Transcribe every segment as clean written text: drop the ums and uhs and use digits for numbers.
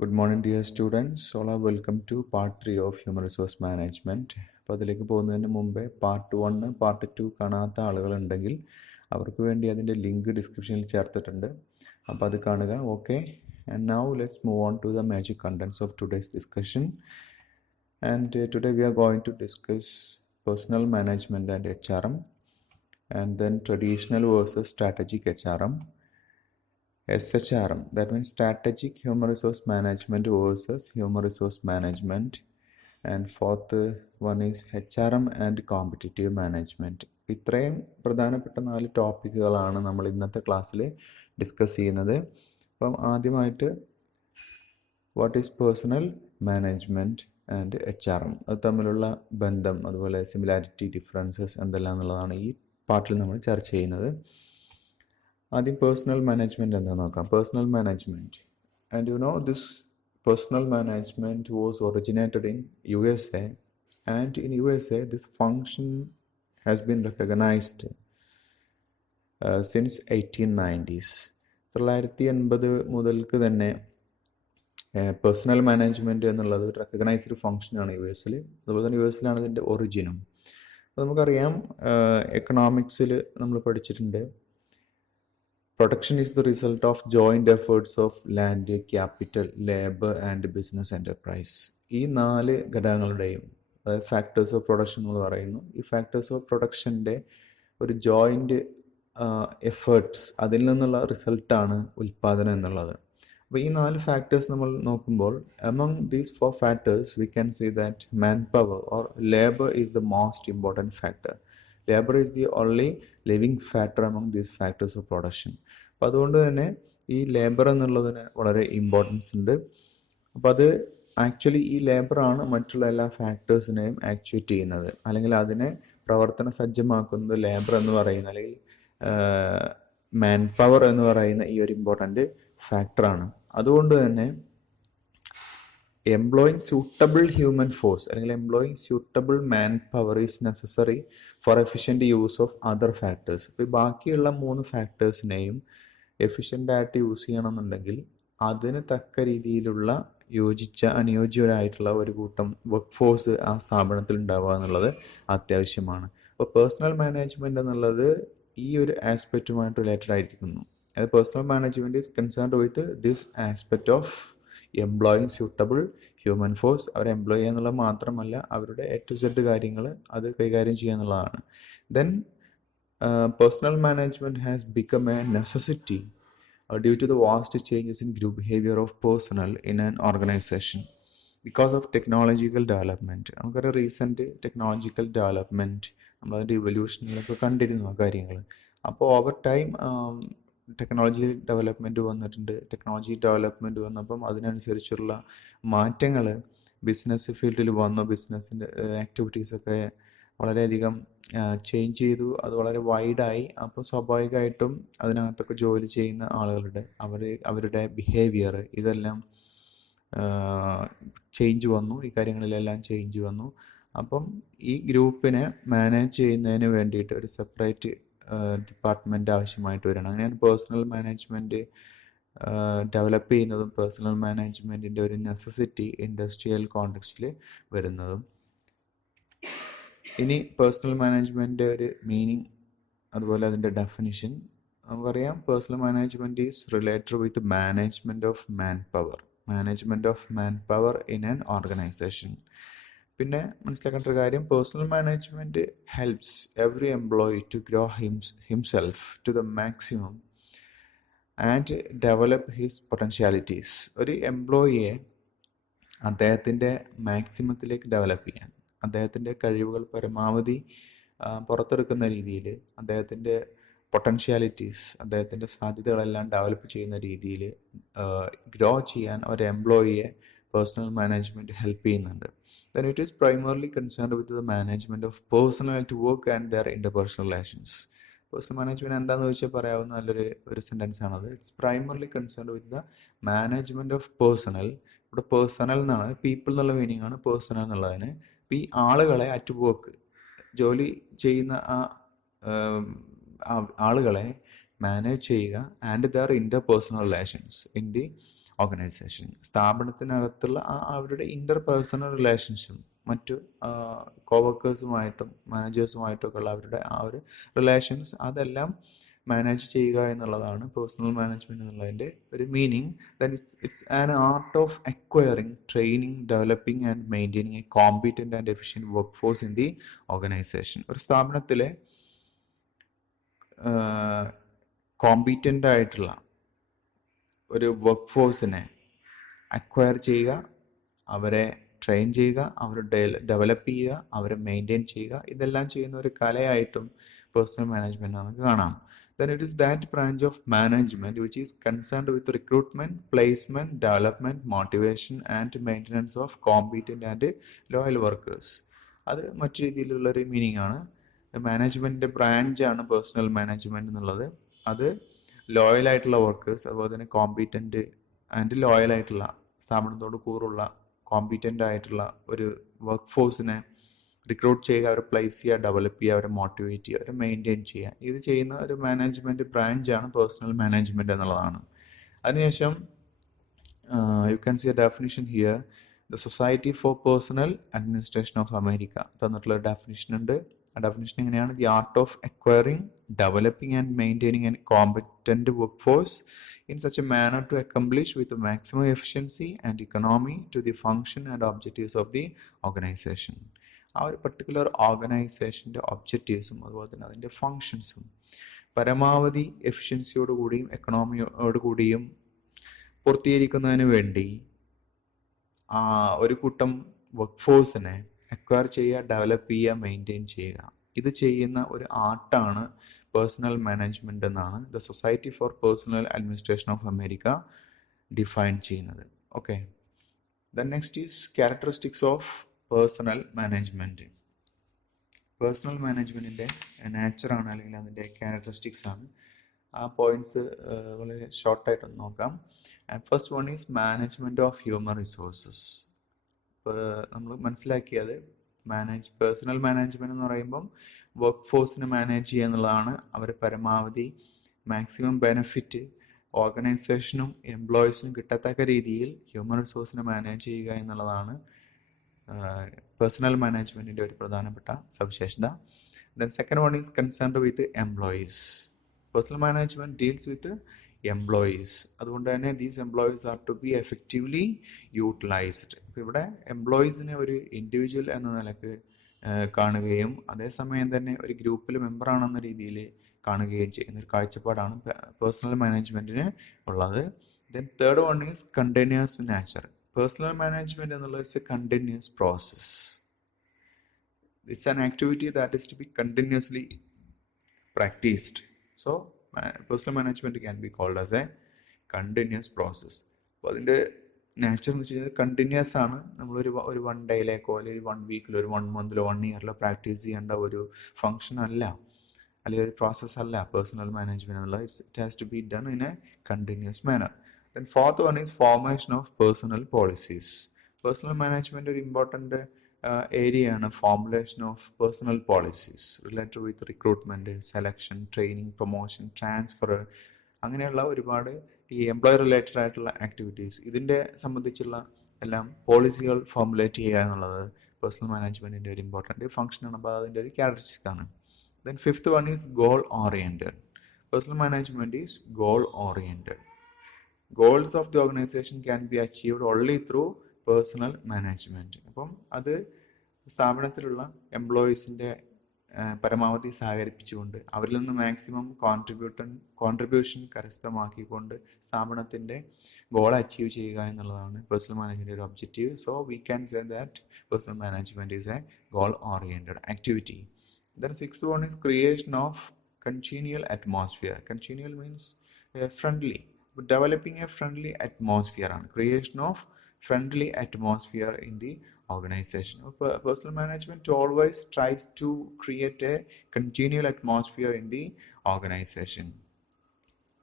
Good morning, dear students. All are welcome to part 3 of Human Resource Management. അപ്പോൾ അതിലേക്ക് പോകുന്നതിന് മുമ്പേ part 1 part 2 കാണാത്ത ആളുകളുണ്ടെങ്കിൽ അവർക്ക് വേണ്ടി അതിൻ്റെ ലിങ്ക് ഡിസ്ക്രിപ്ഷനിൽ ചേർത്തിട്ടുണ്ട്. അപ്പോൾ അത് കാണുക. Okay, and now let's move on to the major contents of today's discussion. And today we are going to discuss personnel management and HRM, and then traditional versus strategic HRM. SHRM, that means strategic human resource management versus human resource management, and fourth one is HRM and competitive management. ഇത്രയും പ്രധാനപ്പെട്ട 4 ടോപ്പിക്കുകളാണ് നമ്മൾ ഇന്നത്തെ ക്ലാസ്സിൽ discuss ചെയ്യുന്നത്. അപ്പം ആദ്യമായിട്ട് what is personal management and HRM, അത് തമ്മിലുള്ള ബന്ധം, അതുപോലെ സിമിലാരിറ്റി, ഡിഫറൻസസ് എന്തെല്ലാം എന്നുള്ളതാണ് ഈ പാർട്ടിൽ നമ്മൾ ചർച്ച ചെയ്യുന്നത്. ആദ്യം പേഴ്സണൽ മാനേജ്മെൻറ്റ് എന്താണെന്ന് നോക്കാം. Personal management, and you know this personal management was originated in USA, and in USA this function has been recognised since 1890s. 1980 മുതൽക്ക് തന്നെ പേഴ്സണൽ മാനേജ്മെൻറ്റ് എന്നുള്ളത് ഒരു റെക്കഗ്നൈസ്ഡ് ഫങ്ഷനാണ് US-ൽ. അതുപോലെ തന്നെ US-ലാണ് ഇതിൻ്റെ ഒറിജിനും. അപ്പോൾ നമുക്കറിയാം, എക്കണോമിക്സിൽ നമ്മൾ പഠിച്ചിട്ടുണ്ട്, production is the result of joint efforts of land, capital, labour and business enterprise. ഈ 4 ഘടകങ്ങളുടെയും, അതായത് ഫാക്ടേഴ്സ് ഓഫ് പ്രൊഡക്ഷൻ എന്ന് പറയുന്നു, ഈ ഫാക്ടേഴ്സ് ഓഫ് പ്രൊഡക്ഷൻ്റെ ഒരു ജോയിൻ്റ് എഫേർട്സ്, അതിൽ നിന്നുള്ള റിസൾട്ടാണ് ഉൽപ്പാദനം എന്നുള്ളത്. അപ്പോൾ ഈ 4 ഫാക്ടേഴ്സ് നമ്മൾ നോക്കുമ്പോൾ, among these 4 factors we can see that manpower or labor is the most important factor. Labor is the only living factor among these factors of production. അപ്പോൾ അതുകൊണ്ട് തന്നെ ഈ ലേബർ എന്നുള്ളതിന് വളരെ ഇമ്പോർട്ടൻസ് ഉണ്ട്. അപ്പോൾ അത് ആക്ച്വലി ഈ ലേബറാണ് മറ്റുള്ള എല്ലാ ഫാക്ടേഴ്സിനെയും ആക്ച്വേറ്റ് ചെയ്യുന്നത്, അല്ലെങ്കിൽ അതിനെ പ്രവർത്തന സജ്ജമാക്കുന്നത് ലേബർ എന്ന് പറയുന്ന, അല്ലെങ്കിൽ മാൻ പവർ എന്ന് പറയുന്ന ഈ ഒരു ഇമ്പോർട്ടൻ്റ് ഫാക്ടറാണ്. അതുകൊണ്ട് തന്നെ എംപ്ലോയിങ് സ്യൂട്ടബിൾ ഹ്യൂമൻ ഫോഴ്സ് അല്ലെങ്കിൽ employing suitable man power is necessary four efficient use of other factors. ഇപ്പോൾ ബാക്കിയുള്ള 3 ഫാക്ടേഴ്സിനെയും എഫിഷ്യൻ്റായിട്ട് യൂസ് ചെയ്യണമെന്നുണ്ടെങ്കിൽ അതിന് തക്ക രീതിയിലുള്ള യോജിച്ച അനുയോജ്യരായിട്ടുള്ള ഒരു കൂട്ടം വർക്ക് ഫോഴ്സ് ആ സ്ഥാപനത്തിൽ ഉണ്ടാവുക എന്നുള്ളത് അത്യാവശ്യമാണ്. അപ്പോൾ പേഴ്സണൽ മാനേജ്മെൻറ്റ് എന്നുള്ളത് ഈ ഒരു ആസ്പെക്റ്റുമായിട്ട് റിലേറ്റഡ് ആയിരിക്കുന്നു. അതായത് personal management is concerned with this aspect of employing suitable human force. അവരെ എംപ്ലോയ് ചെയ്യുക എന്നുള്ളത് മാത്രമല്ല, അവരുടെ A to Z കാര്യങ്ങൾ അത് കൈകാര്യം ചെയ്യുക എന്നുള്ളതാണ്. Then personnel management has become a necessity due to the vast changes in group behaviour of personnel in an organisation because of technological development. നമുക്കൊരു റീസെൻറ്റ് ടെക്നോളജിക്കൽ ഡെവലപ്മെൻറ്റ് നമ്മളതിൻ്റെ ഇവല്യൂഷനിലൊക്കെ കണ്ടിരുന്നു ആ കാര്യങ്ങൾ. അപ്പോൾ ഓവർ ടൈം ടെക്നോളജി ഡെവലപ്മെൻറ്റ് വന്നിട്ടുണ്ട്. Technology development വന്നപ്പം അതിനനുസരിച്ചുള്ള മാറ്റങ്ങൾ ബിസിനസ് ഫീൽഡിൽ വന്നു. ബിസിനസ്സിൻ്റെ ആക്ടിവിറ്റീസൊക്കെ വളരെയധികം ചേഞ്ച് ചെയ്തു. അത് വളരെ വൈഡായി. അപ്പോൾ സ്വാഭാവികമായിട്ടും അതിനകത്തൊക്കെ ജോലി ചെയ്യുന്ന ആളുകളുടെ അവരുടെ ബിഹേവിയർ ഇതെല്ലാം ചേഞ്ച് വന്നു. ഈ കാര്യങ്ങളിലെല്ലാം ചേഞ്ച് വന്നു. അപ്പം ഈ ഗ്രൂപ്പിനെ മാനേജ് ചെയ്യുന്നതിന് വേണ്ടിയിട്ട് ഒരു സെപ്പറേറ്റ് ഡിപ്പാർട്ട്മെൻറ്റ് ആവശ്യമായിട്ട് വരണം. അങ്ങനെയാണ് പേഴ്സണൽ മാനേജ്മെൻറ്റ് ഡെവലപ്പ് ചെയ്യുന്നതും പേഴ്സണൽ മാനേജ്മെൻറ്റിൻ്റെ ഒരു നെസസിറ്റി ഇൻഡസ്ട്രിയൽ കോണ്ടെക്സ്റ്റിൽ വരുന്നതും. ഇനി പേഴ്സണൽ മാനേജ്മെൻറ്റിൻ്റെ ഒരു മീനിങ്, അതുപോലെ അതിൻ്റെ ഡെഫിനിഷൻ നമുക്കറിയാം. Personnel management is related with management of man power in an organisation. പിന്നെ മനസ്സിലാക്കേണ്ട ഒരു കാര്യം, personnel management helps every employee to grow himself to the maximum and develop his potentialities. ഒരു എംപ്ലോയിയെ അദ്ദേഹത്തിൻ്റെ മാക്സിമത്തിലേക്ക് ഡെവലപ്പ് ചെയ്യാൻ, അദ്ദേഹത്തിൻ്റെ കഴിവുകൾ പരമാവധി പുറത്തെടുക്കുന്ന രീതിയിൽ, അദ്ദേഹത്തിൻ്റെ പൊട്ടൻഷ്യാലിറ്റീസ്, അദ്ദേഹത്തിൻ്റെ സാധ്യതകളെല്ലാം ഡെവലപ്പ് ചെയ്യുന്ന രീതിയിൽ ഗ്രോ ചെയ്യാൻ ഒരു എംപ്ലോയിയെ പേഴ്സണൽ മാനേജ്മെൻറ്റ് ഹെൽപ്പ് ചെയ്യുന്നുണ്ട്. Then it is primarily concerned with the management of personal at work and their interpersonal relations. Personal management എന്താണെന്ന് ചോദിച്ചാൽ പറയാവുന്ന നല്ലൊരു സെൻറ്റൻസ് ആണത്. It's primarily concerned with the management of personal. ഇവിടെ personal എന്നാണ്, people എന്നുള്ള meaning ആണ് പേഴ്സണൽ എന്നുള്ളതിന്. ഇപ്പോൾ ഈ ആളുകളെ അറ്റ് വർക്ക് ജോലി ചെയ്യുന്ന ആളുകളെ മാനേജ് ചെയ്യുക, and their interpersonal relations in the organisation. സ്ഥാപനത്തിനകത്തുള്ള അവരുടെ ഇൻ്റർപേഴ്സണൽ റിലേഷൻഷിപ്പ് മറ്റു കോവർക്കേഴ്സുമായിട്ടും മാനേജേഴ്സുമായിട്ടും ഒക്കെ ഉള്ള അവരുടെ ആ ഒരു റിലേഷൻസ് അതെല്ലാം മാനേജ് ചെയ്യുക എന്നുള്ളതാണ് പേഴ്സണൽ മാനേജ്മെൻറ്റ് എന്നുള്ളതിൻ്റെ ഒരു meaning. Then it's an art of acquiring, training, developing and maintaining A competent and efficient work force in the organisation. ഒരു സ്ഥാപനത്തിലെ കോമ്പീറ്റൻ്റ് ആയിട്ടുള്ള ഒരു വർക്ക് ഫോഴ്സിനെ അക്വയർ ചെയ്യുക, അവരെ ട്രെയിൻ ചെയ്യുക, അവരെ ഡെവലപ്പ് ചെയ്യുക, അവരെ മെയിൻറ്റെയിൻ ചെയ്യുക, ഇതെല്ലാം ചെയ്യുന്ന ഒരു കലയായിട്ടും പേഴ്സണൽ മാനേജ്മെൻറ്റ് നമുക്ക് കാണാം. Then it is that branch of management which is concerned with recruitment, placement, development, motivation and maintenance of competent and loyal workers. അത് മറ്റു രീതിയിലുള്ളൊരു മീനിങ് ആണ്. മാനേജ്മെൻറ്റിൻ്റെ ബ്രാഞ്ചാണ് പേഴ്സണൽ മാനേജ്മെൻറ്റ് എന്നുള്ളത്. അത് ലോയലായിട്ടുള്ള വർക്കേഴ്സ്, അതുപോലെ തന്നെ കോമ്പീറ്റൻറ്റ് ആൻഡ് ലോയലായിട്ടുള്ള സ്ഥാപനത്തോട് കൂറുള്ള കോമ്പീറ്റൻ്റ് ആയിട്ടുള്ള ഒരു വർക്ക് ഫോഴ്സിനെ റിക്രൂട്ട് ചെയ്യുക, അവരെ പ്ലേസ് ചെയ്യുക, ഡെവലപ്പ് ചെയ്യുക, അവരെ മോട്ടിവേറ്റ് ചെയ്യുക, അവരെ മെയിൻറ്റെയിൻ ചെയ്യുക. ഇത് ചെയ്യുന്ന ഒരു മാനേജ്മെൻറ്റ് ബ്രാഞ്ചാണ് പേഴ്സണൽ മാനേജ്മെൻറ്റ് എന്നുള്ളതാണ്. അതിനുശേഷം you can see A definition here. The society for personal administration of America തന്നിട്ടുള്ള ഡെഫിനിഷൻ ഉണ്ട്. ആ ഡെഫിനിഷൻ എങ്ങനെയാണ്? The art of acquiring, developing and maintaining and competent work force in such a manner to accomplish with maximum efficiency and economy to the function and objectives of the organization. ആ ഒരു particular ഓർഗനൈസേഷൻ്റെ ഒബ്ജക്റ്റീവ്സും അതുപോലെ തന്നെ അതിൻ്റെ ഫങ്ഷൻസും പരമാവധി എഫിഷ്യൻസിയോട് കൂടിയും എക്കണോമിയോട് കൂടിയും പൂർത്തീകരിക്കുന്നതിന് വേണ്ടി ഒരു കൂട്ടം വർക്ക് ഫോഴ്സിനെ അക്വയർ ചെയ്യുക, ഡെവലപ്പ് ചെയ്യുക, മെയിൻറ്റെയിൻ ചെയ്യുക. ഇത് ചെയ്യുന്ന ഒരു ആർട്ടാണ് പേഴ്സണൽ മാനേജ്മെൻറ്റ് എന്നാണ് the society for personal administration of America define ചെയ്യുന്നത്. Okay, then next is characteristics of personal management. Personal മാനേജ്മെൻറ്റിൻ്റെ നേച്ചറാണ് അല്ലെങ്കിൽ അതിൻ്റെ ക്യാരക്ടറിസ്റ്റിക്സ് ആണ്. ആ പോയിൻറ്റ്സ് വളരെ ഷോർട്ടായിട്ടൊന്ന് നോക്കാം. And first one is management of human resources. ഇപ്പോൾ നമ്മൾ മനസ്സിലാക്കിയത് പേഴ്സണൽ മാനേജ്മെൻറ്റ് എന്ന് പറയുമ്പം വർക്ക് ഫോഴ്സിനെ മാനേജ് ചെയ്യുക എന്നുള്ളതാണ്. അവർ പരമാവധി മാക്സിമം ബെനിഫിറ്റ് ഓർഗനൈസേഷനും എംപ്ലോയീസിനും കിട്ടത്തക്ക രീതിയിൽ ഹ്യൂമൻ റിസോഴ്സിനെ മാനേജ് ചെയ്യുക എന്നുള്ളതാണ് പേഴ്സണൽ മാനേജ്മെൻറ്റിൻ്റെ ഒരു പ്രധാനപ്പെട്ട സവിശേഷത. Then second one is concerned with employees. Personnel management deals with employees. അതുകൊണ്ട് തന്നെ these employees are to be effectively utilised. ഇപ്പോൾ ഇവിടെ എംപ്ലോയീസിനെ ഒരു ഇൻഡിവിജ്വൽ എന്ന നിലക്ക് കാണുകയും അതേസമയം തന്നെ ഒരു ഗ്രൂപ്പിൽ മെമ്പറാണെന്ന രീതിയിൽ കാണുകയും ചെയ്യുന്ന ഒരു കാഴ്ചപ്പാടാണ് പേഴ്സണൽ മാനേജ്മെൻറ്റിന് ഉള്ളത്. Then third one is continuous nature. Personal management എന്നുള്ളത് it's a continuous process. It's an activity that is to be continuously practised. So personal management can be called as a continuous process. അപ്പോൾ അതിൻ്റെ nature എന്ന് വെച്ച് കഴിഞ്ഞാൽ continuous ആണ്. നമ്മളൊരു 1 ഡേയിലേക്കോ അല്ലെങ്കിൽ 1 വീക്കിലോ 1 മന്തിലോ 1 ഇയറിലോ practice ചെയ്യേണ്ട ഒരു ഫങ്ഷൻ അല്ല, അല്ലെങ്കിൽ ഒരു പ്രോസസ് അല്ല പേഴ്സണൽ മാനേജ്മെൻറ്റ് എന്നുള്ളത്. It has to be done in a continuous manner. Then fourth one is formation of personnel policies. Personnel management ഒരു ഇമ്പോർട്ടൻ്റ് ഏരിയയാണ് formulation of personnel policies related with recruitment, selection, training, promotion, transfer, അങ്ങനെയുള്ള ഒരുപാട് ഈ employer related ആയിട്ടുള്ള activities ഇതിൻ്റെ സംബന്ധിച്ചുള്ള എല്ലാം പോളിസികൾ formulate ചെയ്യുക എന്നുള്ളത് പേഴ്സണൽ മാനേജ്മെൻറ്റിൻ്റെ ഒരു ഇമ്പോർട്ടൻ്റ് ഫംഗ്ഷനാണ്. അപ്പോൾ അതിൻ്റെ ഒരു ക്യാരക്ടറിസ്റ്റിക്സ് ആണ്. Then fifth one is goal oriented. Personal management is goal oriented. Goals of the organisation can be achieved only through personal management. അപ്പം അത് സ്ഥാപനത്തിലുള്ള എംപ്ലോയീസിൻ്റെ പരമാവധി സഹകരിപ്പിച്ചുകൊണ്ട് അവരിൽ നിന്ന് മാക്സിമം കോൺട്രിബ്യൂഷൻ കരസ്ഥമാക്കിക്കൊണ്ട് സ്ഥാപനത്തിൻ്റെ ഗോൾ അച്ചീവ് ചെയ്യുക എന്നുള്ളതാണ് പേഴ്സണൽ മാനേജ്മെൻറ്റ് ഒരു objective. So we can say that personal management is A goal oriented activity. Then sixth one is creation of congenial atmosphere. Congenial means friendly. Developing a friendly atmosphere ആണ് creation of friendly atmosphere in the organization. Personal management always tries to create a congenial atmosphere in the organization.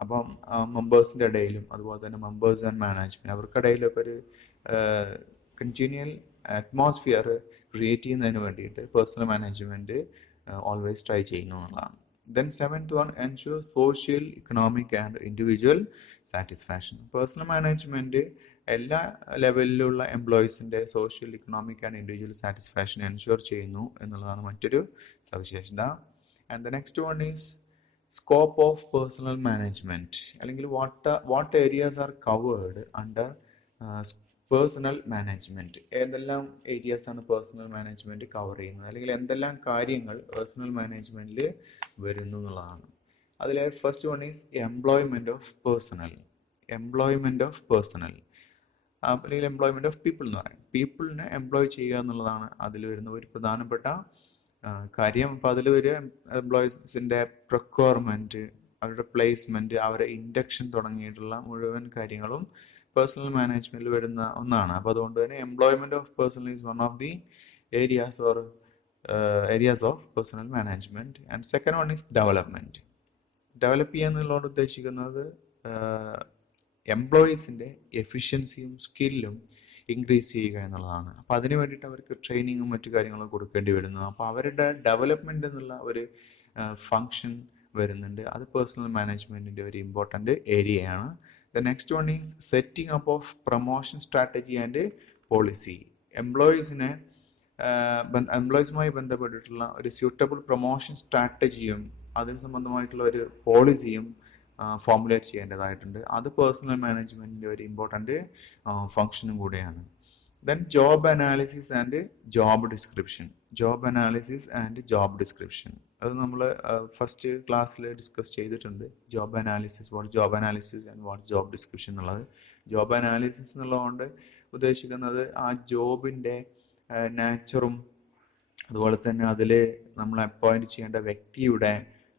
അപ്പം മെമ്പേഴ്സിൻ്റെ ഇടയിലും അതുപോലെ തന്നെ members and management അവർക്കിടയിലൊക്കെ ഒരു congenial atmosphere create ചെയ്യുന്നതിന് വേണ്ടിയിട്ട് personal management always try ചെയ്യുന്നു എന്നുള്ളതാണ്. Then seventh one, ensure social, economic and individual satisfaction. Personal management എല്ലാ ലെവലിലുള്ള എംപ്ലോയീസിൻ്റെ social, economic and individual satisfaction ensure ചെയ്യുന്നു എന്നുള്ളതാണ് മറ്റൊരു സവിശേഷത. And the next one is scope of personal management, അല്ലെങ്കിൽ what areas are covered under personal management. ഏതെല്ലാം ഏരിയാസാണ് പേഴ്സണൽ മാനേജ്മെൻറ്റ് കവർ ചെയ്യുന്നത്, അല്ലെങ്കിൽ എന്തെല്ലാം കാര്യങ്ങൾ പേഴ്സണൽ മാനേജ്മെൻറ്റിൽ വരുന്നു എന്നുള്ളതാണ്. അതിലെ first one is employment of personal. Employment of personal അല്ലെങ്കിൽ എംപ്ലോയ്മെൻറ്റ് ഓഫ് പീപ്പിൾ എന്ന് പറയും. പീപ്പിളിനെ എംപ്ലോയ് ചെയ്യുക എന്നുള്ളതാണ് അതിൽ വരുന്ന ഒരു പ്രധാനപ്പെട്ട കാര്യം. അപ്പോൾ അതിൽ ഒരു എംപ്ലോയീസിൻ്റെ പ്രൊക്യൂർമെൻറ്റ്, അവരുടെ പ്ലേസ്മെൻറ്റ്, അവരുടെ ഇൻഡക്ഷൻ തുടങ്ങിയിട്ടുള്ള മുഴുവൻ കാര്യങ്ങളും പേഴ്സണൽ മാനേജ്മെൻറ്റിൽ വരുന്ന ഒന്നാണ്. അപ്പോൾ അതുകൊണ്ട് തന്നെ employment of personal is one of the areas of personal management. And second one is development. Develop ചെയ്യുക എന്നുള്ളതുകൊണ്ട് ഉദ്ദേശിക്കുന്നത് എംപ്ലോയീസിൻ്റെ എഫിഷ്യൻസിയും സ്കില്ലും ഇൻക്രീസ് ചെയ്യുക എന്നുള്ളതാണ്. അപ്പോൾ അതിന് വേണ്ടിയിട്ട് അവർക്ക് ട്രെയിനിങ്ങും മറ്റു കാര്യങ്ങളും കൊടുക്കേണ്ടി വരുന്നു. അപ്പോൾ അവരുടെ ഡെവലപ്മെൻ്റ് എന്നുള്ള ഒരു ഫങ്ഷൻ വരുന്നുണ്ട്. അത് പേഴ്സണൽ മാനേജ്മെൻറ്റിൻ്റെ ഒരു ഇമ്പോർട്ടൻ്റ് ഏരിയയാണ്. The next one is setting up of promotion strategy and policy. എംപ്ലോയീസുമായി ബന്ധപ്പെട്ടിട്ടുള്ള ഒരു സ്യൂട്ടബിൾ പ്രൊമോഷൻ സ്ട്രാറ്റജിയും അതിന് സംബന്ധമായിട്ടുള്ള ഒരു പോളിസിയും ഫോർമുലേറ്റ് ചെയ്യേണ്ടതായിട്ടുണ്ട്. അത് പേഴ്സണൽ മാനേജ്മെൻറ്റിൻ്റെ ഒരു ഇമ്പോർട്ടൻ്റ് ഫങ്ഷനും കൂടെയാണ്. Then job analysis and job description. Job analysis and job description അത് നമ്മൾ ഫസ്റ്റ് ക്ലാസ്സിൽ ഡിസ്കസ് ചെയ്തിട്ടുണ്ട്. Job analysis, what job analysis and what job description എന്നുള്ളത്. ജോബ് അനാലിസിസ് എന്നുള്ളതുകൊണ്ട് ഉദ്ദേശിക്കുന്നത് ആ ജോബിൻ്റെ നാച്ചറും അതുപോലെ തന്നെ അതിൽ നമ്മൾ അപ്പോയിൻറ്റ് ചെയ്യേണ്ട വ്യക്തിയുടെ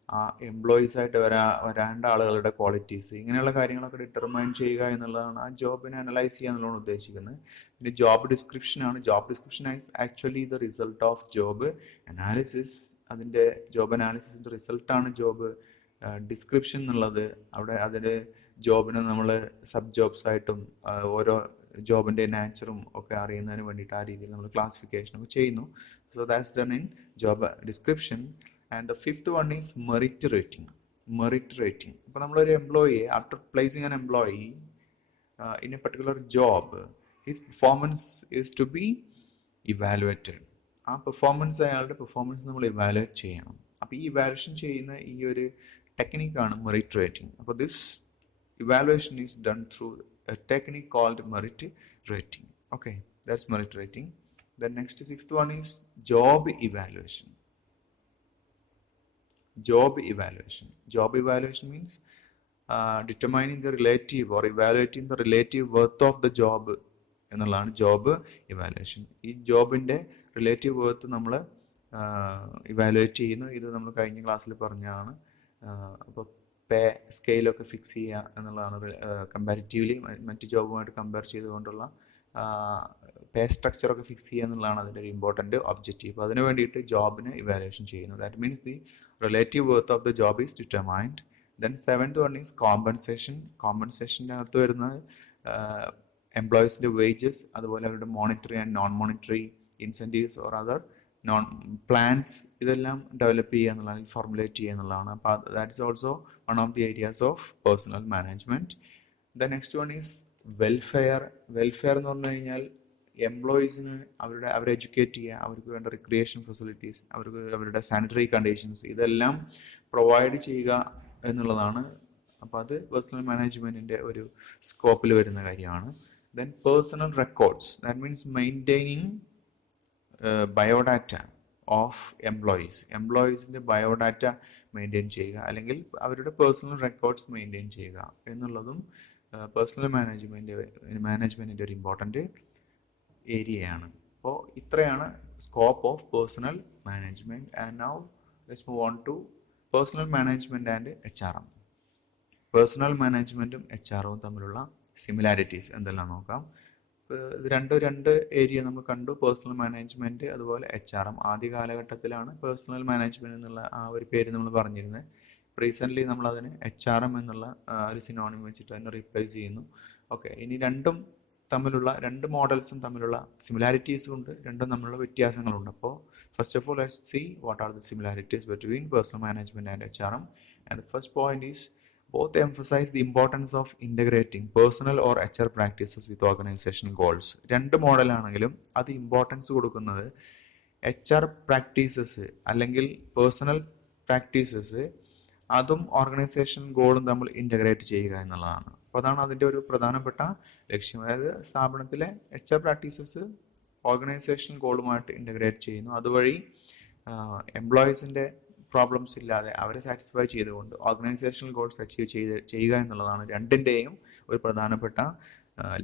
ആ എംപ്ലോയീസായിട്ട് വരേണ്ട ആളുകളുടെ ക്വാളിറ്റീസ്, ഇങ്ങനെയുള്ള കാര്യങ്ങളൊക്കെ ഡിറ്റർമൈൻ ചെയ്യുക എന്നുള്ളതാണ്. ആ ജോബിനെ അനലൈസ് ചെയ്യുക എന്നുള്ളതാണ് ഉദ്ദേശിക്കുന്നത്. പിന്നെ ജോബ് ഡിസ്ക്രിപ്ഷനാണ്. Job description is actually the result of job analysis. അതിൻ്റെ ജോബ് അനാലിസിസിൻ്റെ റിസൾട്ടാണ് ജോബ് ഡിസ്ക്രിപ്ഷൻ എന്നുള്ളത്. അവിടെ അതിൻ്റെ ജോബിനെ നമ്മൾ സബ് ജോബ്സായിട്ടും ഓരോ ജോബിൻ്റെ നാച്ചറും ഒക്കെ അറിയുന്നതിന് വേണ്ടിയിട്ട് ആ രീതിയിൽ നമ്മൾ ക്ലാസിഫിക്കേഷനൊക്കെ ചെയ്യുന്നു. So that's done in job description. And the fifth one is merit rating. Merit rating. ഇപ്പോൾ നമ്മളൊരു എംപ്ലോയിയെ, after placing an employee in a particular job, his performance is to be evaluated. ആ പെർഫോമൻസ്, അയാളുടെ പെർഫോമൻസ് നമ്മൾ evaluate ചെയ്യണം. അപ്പോൾ ഈ evaluation ചെയ്യുന്ന ഈ ഒരു ടെക്നിക്കാണ് മെറിറ്റ് റേറ്റിംഗ്. അപ്പോൾ this evaluation is done through a technique called merit rating. Okay, that's merit rating. Then next sixth one is job evaluation. Job evaluation. Job evaluation means determining the relative or evaluating the relative worth of the job എന്നുള്ളതാണ് job evaluation. ഈ ജോബിൻ്റെ relative worth നമ്മൾ evaluate ചെയ്യുന്നു. ഇത് നമ്മൾ കഴിഞ്ഞ ക്ലാസ്സിൽ പറഞ്ഞതാണ്. അപ്പോൾ പേ സ്കെയിലൊക്കെ ഫിക്സ് ചെയ്യുക എന്നുള്ളതാണ്. കമ്പാരിറ്റീവ്ലി മറ്റ് ജോബുമായിട്ട് കമ്പയർ ചെയ്തുകൊണ്ടുള്ള പേ സ്ട്രക്ചറൊക്കെ ഫിക്സ് ചെയ്യുക എന്നുള്ളതാണ് അതിൻ്റെ ഒരു ഇമ്പോർട്ടൻറ്റ് ഒബ്ജക്റ്റീവ്. അപ്പോൾ അതിന് വേണ്ടിയിട്ട് ജോബിന് ഇവാലുവേഷൻ ചെയ്യുന്നു. That means the relative worth of the job is determined. Then seventh one is compensation. കോമ്പൻസേഷൻ്റെ അകത്ത് വരുന്നത് എംപ്ലോയീസിൻ്റെ വേജസ്, അതുപോലെ അവരുടെ monetary and non monetary incentives or other non plans, ഇതെല്ലാം ഡെവലപ്പ് ചെയ്യുക എന്നുള്ളതാണ്, ഫോർമുലേറ്റ് ചെയ്യുക എന്നുള്ളതാണ്. അപ്പോൾ that is also one of the areas of personal management. The next one is welfare. Welfare എന്ന് പറഞ്ഞു കഴിഞ്ഞാൽ എംപ്ലോയീസിന് അവരെ എഡ്യൂക്കേറ്റ് ചെയ്യുക, അവർക്ക് വേണ്ട റിക്രിയേഷൻ ഫെസിലിറ്റീസ്, അവർക്ക് അവരുടെ സാനിറ്ററി കണ്ടീഷൻസ്, ഇതെല്ലാം പ്രൊവൈഡ് ചെയ്യുക എന്നുള്ളതാണ്. അപ്പോൾ അത് പേഴ്സണൽ മാനേജ്മെൻറ്റിൻ്റെ ഒരു സ്കോപ്പിൽ വരുന്ന കാര്യമാണ്. Then personal records, that means maintaining biodata of എംപ്ലോയീസിൻ്റെ ബയോഡാറ്റ മെയിൻറ്റെയിൻ ചെയ്യുക, അല്ലെങ്കിൽ അവരുടെ പേഴ്സണൽ റെക്കോർഡ്സ് മെയിൻറ്റെയിൻ ചെയ്യുക എന്നുള്ളതും പേഴ്സണൽ മാനേജ്മെൻറ്റിൻ്റെ ഒരു ഇമ്പോർട്ടൻറ്റ് ഏരിയയാണ്. അപ്പോൾ ഇത്രയാണ് scope of personal management. And now let's move on to personal management and HRM. Personal മാനേജ്മെൻറ്റും HRM തമ്മിലുള്ള സിമിലാരിറ്റീസ് എന്തെല്ലാം നോക്കാം. ഇത് രണ്ട് ഏരിയ നമ്മൾ കണ്ടു, പേഴ്സണൽ മാനേജ്മെൻറ്റ് അതുപോലെ HRM. ആദ്യ കാലഘട്ടത്തിലാണ് പേഴ്സണൽ മാനേജ്മെൻറ്റ് എന്നുള്ള ആ ഒരു പേര് നമ്മൾ പറഞ്ഞിരുന്നത്. റീസെൻ്റ്ലി നമ്മളതിന് HRM എന്നുള്ള ഒരു സിനോണിം വെച്ചിട്ട് അതിനെ റീപ്ലേസ് ചെയ്യുന്നു. ഓക്കെ, ഇനി രണ്ടും തമ്മിലുള്ള രണ്ട് മോഡൽസും തമ്മിലുള്ള സിമിലാരിറ്റീസും ഉണ്ട്, രണ്ടും തമ്മിലുള്ള വ്യത്യാസങ്ങളുണ്ട്. അപ്പോൾ first of all let's see what are the similarities between personnel management and HRM. And the first point is both emphasize the importance of integrating personal or HR practices with organizational goals. രണ്ട് മോഡലാണെങ്കിലും അത് importance കൊടുക്കുന്നത് HR practices അല്ലെങ്കിൽ personal practices അതും organisation ഗോളും തമ്മിൽ integrate ചെയ്യുക എന്നുള്ളതാണ്. അപ്പോൾ അതാണ് അതിൻ്റെ ഒരു പ്രധാനപ്പെട്ട ലക്ഷ്യം. അതായത് സ്ഥാപനത്തിലെ HR പ്രാക്ടീസസ് ഓർഗനൈസേഷൻ ഗോളുമായിട്ട് ഇൻ്റഗ്രേറ്റ് ചെയ്യുന്നു. അതുവഴി എംപ്ലോയീസിൻ്റെ പ്രോബ്ലംസ് ഇല്ലാതെ അവരെ സാറ്റിസ്ഫൈ ചെയ്തുകൊണ്ട് ഓർഗനൈസേഷണൽ ഗോൾസ് അച്ചീവ് ചെയ്യുക എന്നുള്ളതാണ് രണ്ടിൻ്റെയും ഒരു പ്രധാനപ്പെട്ട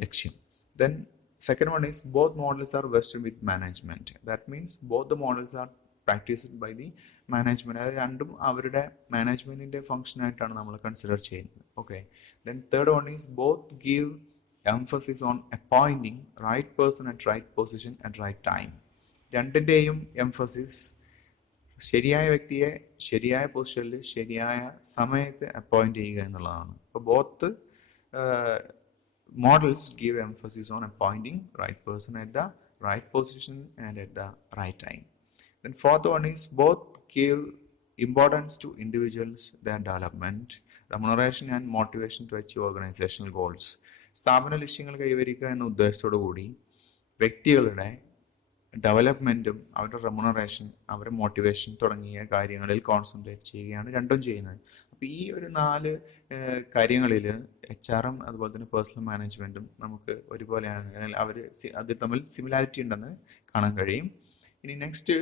ലക്ഷ്യം. Then second one is both models are vested with management. That means both the models are practised by the management. അത് രണ്ടും അവരുടെ മാനേജ്മെൻറ്റിൻ്റെ ഫംഗ്ഷനായിട്ടാണ് നമ്മൾ കൺസിഡർ ചെയ്യുന്നത്. Okay. Then third one is both give emphasis on appointing right person at right position at right time. രണ്ടിൻ്റെയും emphasis ശരിയായ വ്യക്തിയെ ശരിയായ പൊസിഷനിൽ ശരിയായ സമയത്ത് അപ്പോയിന്റ് ചെയ്യുക എന്നുള്ളതാണ്. അപ്പോൾ both models give emphasis on appointing right person at the right position and at the right time. Then fourth one is both give importance to individuals their development, remuneration and motivation to achieve organisational goals. സ്ഥാപന ലക്ഷ്യങ്ങൾ കൈവരിക്കുക എന്ന ഉദ്ദേശത്തോടു കൂടി വ്യക്തികളുടെ ഡെവലപ്മെൻറ്റും അവരുടെ remuneration അവരുടെ motivation തുടങ്ങിയ കാര്യങ്ങളിൽ കോൺസെൻട്രേറ്റ് ചെയ്യുകയാണ് രണ്ടും ചെയ്യുന്നത്. അപ്പോൾ ഈ ഒരു 4 കാര്യങ്ങളിൽ HRM അതുപോലെ തന്നെ പേഴ്സണൽ മാനേജ്മെൻറ്റും നമുക്ക് ഒരുപോലെയാണ്, അവർ അതിൽ തമ്മിൽ സിമിലാരിറ്റി ഉണ്ടെന്ന് കാണാൻ കഴിയും. ഇനി next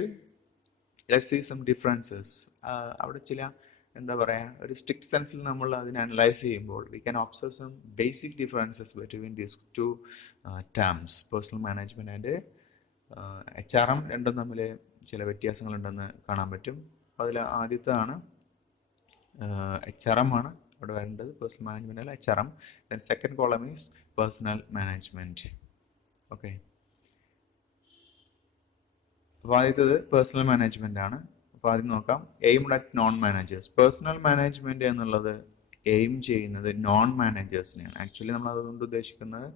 let's see some differences. അവിടെ ചില എന്താ പറയുക, ഒരു സ്ട്രിക്റ്റ് സെൻസിൽ നമ്മൾ അതിനെ അനലൈസ് ചെയ്യുമ്പോൾ we can observe some basic differences between these two terms, personnel management and HRM. രണ്ടും തമ്മിൽ ചില വ്യത്യാസങ്ങളുണ്ടെന്ന് കാണാൻ പറ്റും. അപ്പോൾ അതിൽ ആദ്യത്തേതാണ് HRM ആണ് അവിടെ വരേണ്ടത്, പേഴ്സണൽ മാനേജ്മെൻറ്റ് അല്ല HRM. Then second column is personal management. Okay. അപ്പോൾ ആദ്യത്തേത് പേഴ്സണൽ മാനേജ്മെൻ്റ് ആണ്. അപ്പോൾ ആദ്യം നോക്കാം aimed at non managers. Personal management എന്നുള്ളത് എയിം ചെയ്യുന്നത് നോൺ മാനേജേഴ്സിനെയാണ്. ആക്ച്വലി നമ്മൾ അതുകൊണ്ട് ഉദ്ദേശിക്കുന്നത്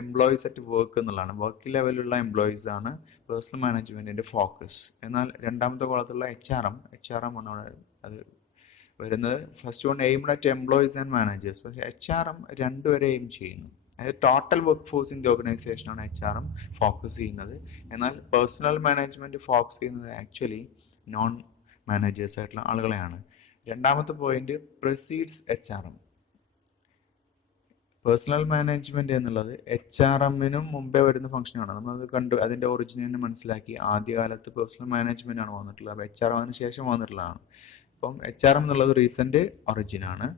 എംപ്ലോയീസ് അറ്റ് വർക്ക് എന്നുള്ളതാണ്. വർക്ക് ലെവലുള്ള എംപ്ലോയീസ് ആണ് പേഴ്സണൽ മാനേജ്മെൻറ്റിൻ്റെ ഫോക്കസ്. എന്നാൽ രണ്ടാമത്തെ കോളത്തിലുള്ള HRM ആണ് അവിടെ അത് വരുന്നത്. First one aimed at employees and managers. പക്ഷേ HRM രണ്ടുപേരെ എയിം ചെയ്യുന്നു. അതായത് ടോട്ടൽ വർക്ക് ഫോഴ്സിൻ്റെ ഓർഗനൈസേഷനാണ് HRM ഫോക്കസ് ചെയ്യുന്നത്. എന്നാൽ പേഴ്സണൽ മാനേജ്മെൻറ്റ് ഫോക്കസ് ചെയ്യുന്നത് ആക്ച്വലി നോൺ മാനേജേഴ്സ് ആയിട്ടുള്ള ആളുകളെയാണ്. രണ്ടാമത്തെ point precedes HRM. Personnel management എന്നുള്ളത് HRMനും മുമ്പേ വരുന്ന ഫംഗ്ഷനാണ്. നമ്മളത് കണ്ടു, അതിൻ്റെ ഒറിജിനെ മനസ്സിലാക്കി. ആദ്യകാലത്ത് പേഴ്സണൽ മാനേജ്മെന്റ് ആണ് വന്നിട്ടുള്ളത്, അപ്പോൾ HRM അതിന് ശേഷം വന്നിട്ടുള്ളതാണ്. അപ്പം HRM എന്നുള്ളത് റീസെന്റ് ഒറിജിനാണ്.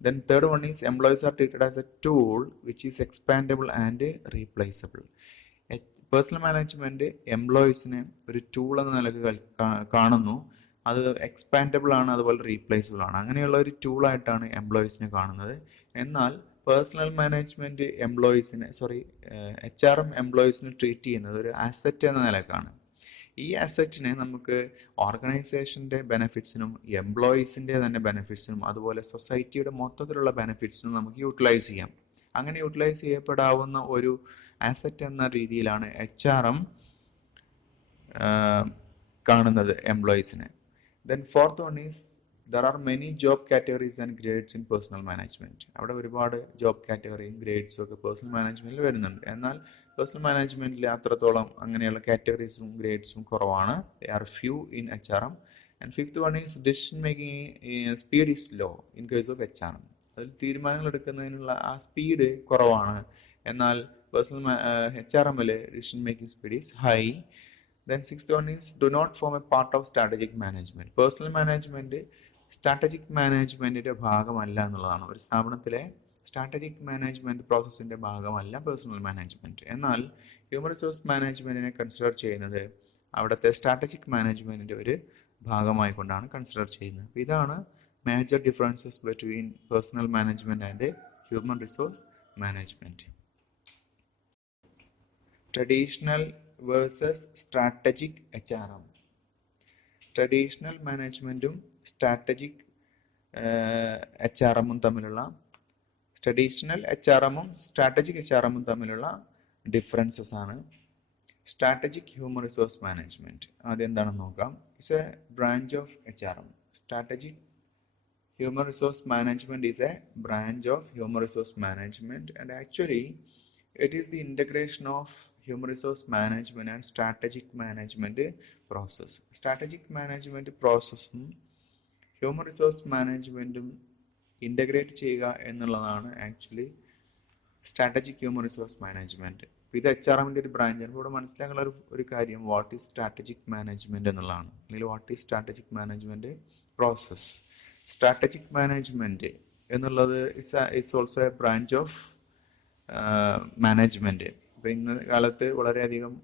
Then third one is employees are treated as a tool which is expandable and replaceable. Personal management എംപ്ലോയീസിനെ ഒരു ടൂൾ എന്ന നിലക്ക് കാണുന്നു. അത് എക്സ്പാൻഡബിൾ ആണ്, അതുപോലെ റീപ്ലേസബിൾ ആണ്. അങ്ങനെയുള്ള ഒരു ടൂളായിട്ടാണ് എംപ്ലോയീസിനെ കാണുന്നത്. എന്നാൽ പേഴ്സണൽ മാനേജ്മെൻറ്റ് HRM എംപ്ലോയീസിനെ ട്രീറ്റ് ചെയ്യുന്നത് ഒരു അസറ്റ് എന്ന നിലക്കാണ്. ഈ അസറ്റിനെ നമുക്ക് ഓർഗനൈസേഷൻ്റെ ബെനിഫിറ്റ്സിനും എംപ്ലോയീസിൻ്റെ തന്നെ ബെനിഫിറ്റ്സിനും അതുപോലെ സൊസൈറ്റിയുടെ മൊത്തത്തിലുള്ള ബെനിഫിറ്റ്സിനും നമുക്ക് യൂട്ടിലൈസ് ചെയ്യാം. അങ്ങനെ യൂട്ടിലൈസ് ചെയ്യപ്പെടാവുന്ന ഒരു അസറ്റ് എന്ന രീതിയിലാണ് HRM കാണുന്നത് എംപ്ലോയീസിനെ. Then fourth one is there are many job categories and grades in personal management. അവിടെ ഒരുപാട് ജോബ് കാറ്റഗറിയും ഗ്രേഡ്സും ഒക്കെ പേഴ്സണൽ മാനേജ്മെൻറ്റിൽ വരുന്നുണ്ട്. എന്നാൽ പേഴ്സണൽ മാനേജ്മെൻറ്റിൽ അത്രത്തോളം അങ്ങനെയുള്ള കാറ്റഗറീസും ഗ്രേഡ്സും കുറവാണ്. They are few in HRM. And fifth one is decision making speed is low in case of HRM. അതിൽ തീരുമാനങ്ങൾ എടുക്കുന്നതിനുള്ള ആ സ്പീഡ് കുറവാണ്. എന്നാൽ personal HRMൽ decision making speed is high. Then sixth one is do not form a part of strategic management. Personal management strategic മാനേജ്മെൻറ്റിൻ്റെ ഭാഗമല്ല എന്നുള്ളതാണ്. ഒരു സ്ഥാപനത്തിലെ സ്ട്രാറ്റജിക് മാനേജ്മെൻറ്റ് പ്രോസസ്സിൻ്റെ ഭാഗമല്ല പേഴ്സണൽ മാനേജ്മെൻറ്റ്. എന്നാൽ ഹ്യൂമൻ റിസോഴ്സ് മാനേജ്മെൻറ്റിനെ കൺസിഡർ ചെയ്യുന്നത് അവിടുത്തെ സ്ട്രാറ്റജിക് മാനേജ്മെൻറ്റിൻ്റെ ഒരു ഭാഗമായി കൊണ്ടാണ് കൺസിഡർ ചെയ്യുന്നത്. അപ്പോൾ ഇതാണ് major differences between personal management and human resource management. Traditional versus strategic HRM. Traditional മാനേജ്മെൻറ്റും സ്ട്രാറ്റജിക് HRMും തമ്മിലുള്ള ട്രഡീഷണൽ HRMും സ്ട്രാറ്റജിക് HRMും തമ്മിലുള്ള ഡിഫറൻസസ് ആണ്. സ്ട്രാറ്റജിക് ഹ്യൂമൻ റിസോഴ്സ് മാനേജ്മെൻറ്റ് ആദ്യം എന്താണെന്ന് നോക്കാം. It's A branch of HRM. Strategic human resource management is a branch of human resource management, and actually it is the integration of human resource management and strategic management process. Strategic management processum human resource managementum integrate ചെയ്യുക എന്നുള്ളതാണ് actually strategic human resource management. ഇത് HRMൻ്റെ ഒരു ബ്രാഞ്ചാണ്. ഇവിടെ മനസ്സിലാക്കുന്ന ഒരു കാര്യം what is strategic management എന്നുള്ളതാണ്, അല്ലെങ്കിൽ what is strategic management process. Strategic management എന്നുള്ളത് is also a branch of management. അപ്പോൾ ഇന്ന് കാലത്ത് വളരെയധികം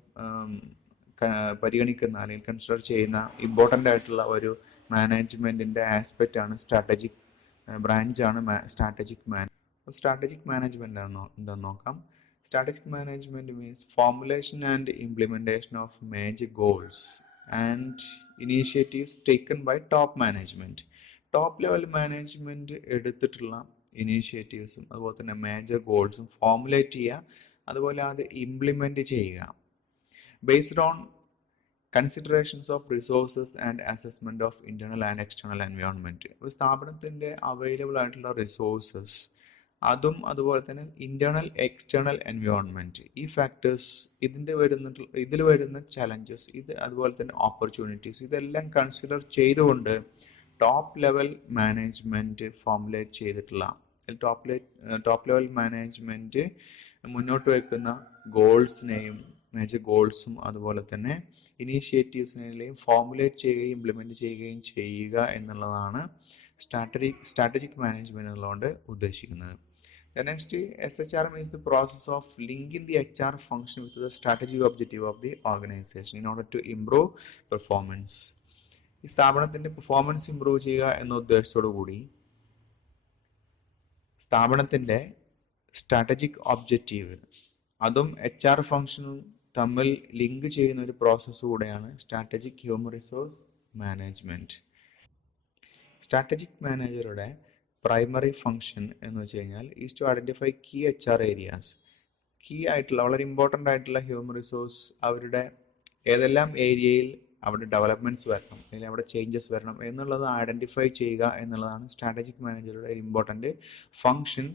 പരിഗണിക്കുന്ന അല്ലെങ്കിൽ കൺസിഡർ ചെയ്യുന്ന ഇമ്പോർട്ടൻ്റ് ആയിട്ടുള്ള ഒരു മാനേജ്മെൻറ്റിൻ്റെ ആസ്പെക്റ്റാണ് സ്ട്രാറ്റജിക് ബ്രാഞ്ചാണ് സ്ട്രാറ്റജിക് സ്ട്രാറ്റജിക് മാനേജ്മെൻറ്റ് എന്താണെന്ന് നോക്കാം. Strategic management means formulation and implementation of major goals and initiatives taken by top management. Top level management എടുത്തിട്ടുള്ള ഇനീഷ്യേറ്റീവ്സും അതുപോലെ തന്നെ മേജർ ഗോൾസും ഫോർമുലേറ്റ് ചെയ്യുക, അതുപോലെ അത് ഇംപ്ലിമെൻറ്റ് ചെയ്യുക based on considerations of resources and assessment of internal and external environment. ഒരു സ്ഥാപനത്തിൻ്റെ അവൈലബിൾ ആയിട്ടുള്ള റിസോഴ്സസ്, അതും അതുപോലെ തന്നെ ഇൻറ്റേർണൽ എക്സ്റ്റേണൽ എൻവയോൺമെൻറ്റ്, ഈ ഫാക്ടേഴ്സ്, ഇതിൽ വരുന്ന ചലഞ്ചസ്, അതുപോലെ തന്നെ ഓപ്പർച്യൂണിറ്റീസ്, ഇതെല്ലാം കൺസിഡർ ചെയ്തുകൊണ്ട് ടോപ്പ് ലെവൽ മാനേജ്മെൻറ്റ് ഫോർമുലേറ്റ് ചെയ്തിട്ടുള്ള ടോപ്പ് ലെവൽ മാനേജ്മെൻറ്റ് മുന്നോട്ട് വയ്ക്കുന്ന ഗോൾസിനെയും മേജർ ഗോൾസും അതുപോലെ തന്നെ ഇനീഷ്യേറ്റീവ്സിനെയും ഫോർമുലേറ്റ് ചെയ്യുകയും ഇംപ്ലിമെൻറ്റ് ചെയ്യുകയും ചെയ്യുക എന്നുള്ളതാണ് സ്ട്രാറ്റജിക് മാനേജ്മെൻറ്റ് എന്നുള്ളതുകൊണ്ട് ഉദ്ദേശിക്കുന്നത്. The next SHRM is the process of linking the HR function with the strategic objective of the organization in order to improve performance. ഈ സ്ഥാപനത്തിൻ്റെ പെർഫോമൻസ് ഇംപ്രൂവ് ചെയ്യുക എന്ന ഉദ്ദേശത്തോടു കൂടി സ്ഥാപനത്തിൻ്റെ സ്ട്രാറ്റജിക് ഒബ്ജക്റ്റീവ് അതും HR ഫംഗ്ഷനും തമ്മിൽ ലിങ്ക് ചെയ്യുന്ന ഒരു പ്രോസസ്സ് കൂടെയാണ് strategic human resource management. Strategic മാനേജറുടെ പ്രൈമറി ഫംഗ്ഷൻ എന്ന് വെച്ച് കഴിഞ്ഞാൽ is to identify key HR areas. Key ആയിട്ടുള്ള വളരെ ഇമ്പോർട്ടൻ്റ് ആയിട്ടുള്ള ഹ്യൂമൻ റിസോഴ്സ് അവരുടെ ഏതെല്ലാം ഏരിയയിൽ അവിടെ ഡെവലപ്മെൻറ്റ്സ് വരണം അല്ലെങ്കിൽ അവിടെ ചേഞ്ചസ് വരണം എന്നുള്ളത് ഐഡൻറ്റിഫൈ ചെയ്യുക എന്നുള്ളതാണ് സ്ട്രാറ്റജിക് മാനേജറുടെ important function.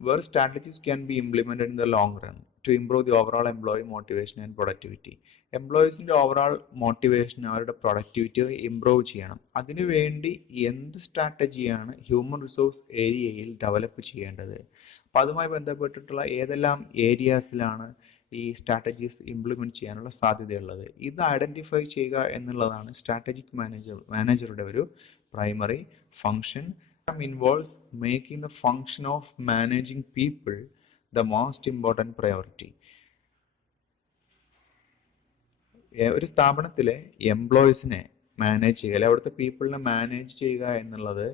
Where strategies can be implemented in the long run to improve the overall employee motivation and productivity. എംപ്ലോയീസിൻ്റെ ഓവറോൾ മോട്ടിവേഷൻ, അവരുടെ പ്രൊഡക്ടിവിറ്റി ഇംപ്രൂവ് ചെയ്യണം. അതിനുവേണ്ടി എന്ത് സ്ട്രാറ്റജിയാണ് ഹ്യൂമൻ റിസോഴ്സ് ഏരിയയിൽ ഡെവലപ്പ് ചെയ്യേണ്ടത്, അപ്പോൾ അതുമായി ബന്ധപ്പെട്ടിട്ടുള്ള ഏതെല്ലാം ഏരിയാസിലാണ് ഈ സ്ട്രാറ്റജീസ് ഇംപ്ലിമെൻറ്റ് ചെയ്യാനുള്ള സാധ്യതയുള്ളത്, ഇത് ഐഡൻറ്റിഫൈ ചെയ്യുക എന്നുള്ളതാണ് സ്ട്രാറ്റജിക് മാനേജറുടെ ഒരു primary function. Involves making the function of managing people the most important priority. ഒരു സ്ഥാപനത്തിലെ എംപ്ലോയീസിനെ മാനേജ് ചെയ്യുക അല്ലെങ്കിൽ അവിടുത്തെ പീപ്പിളിനെ മാനേജ് ചെയ്യുക എന്നുള്ളത്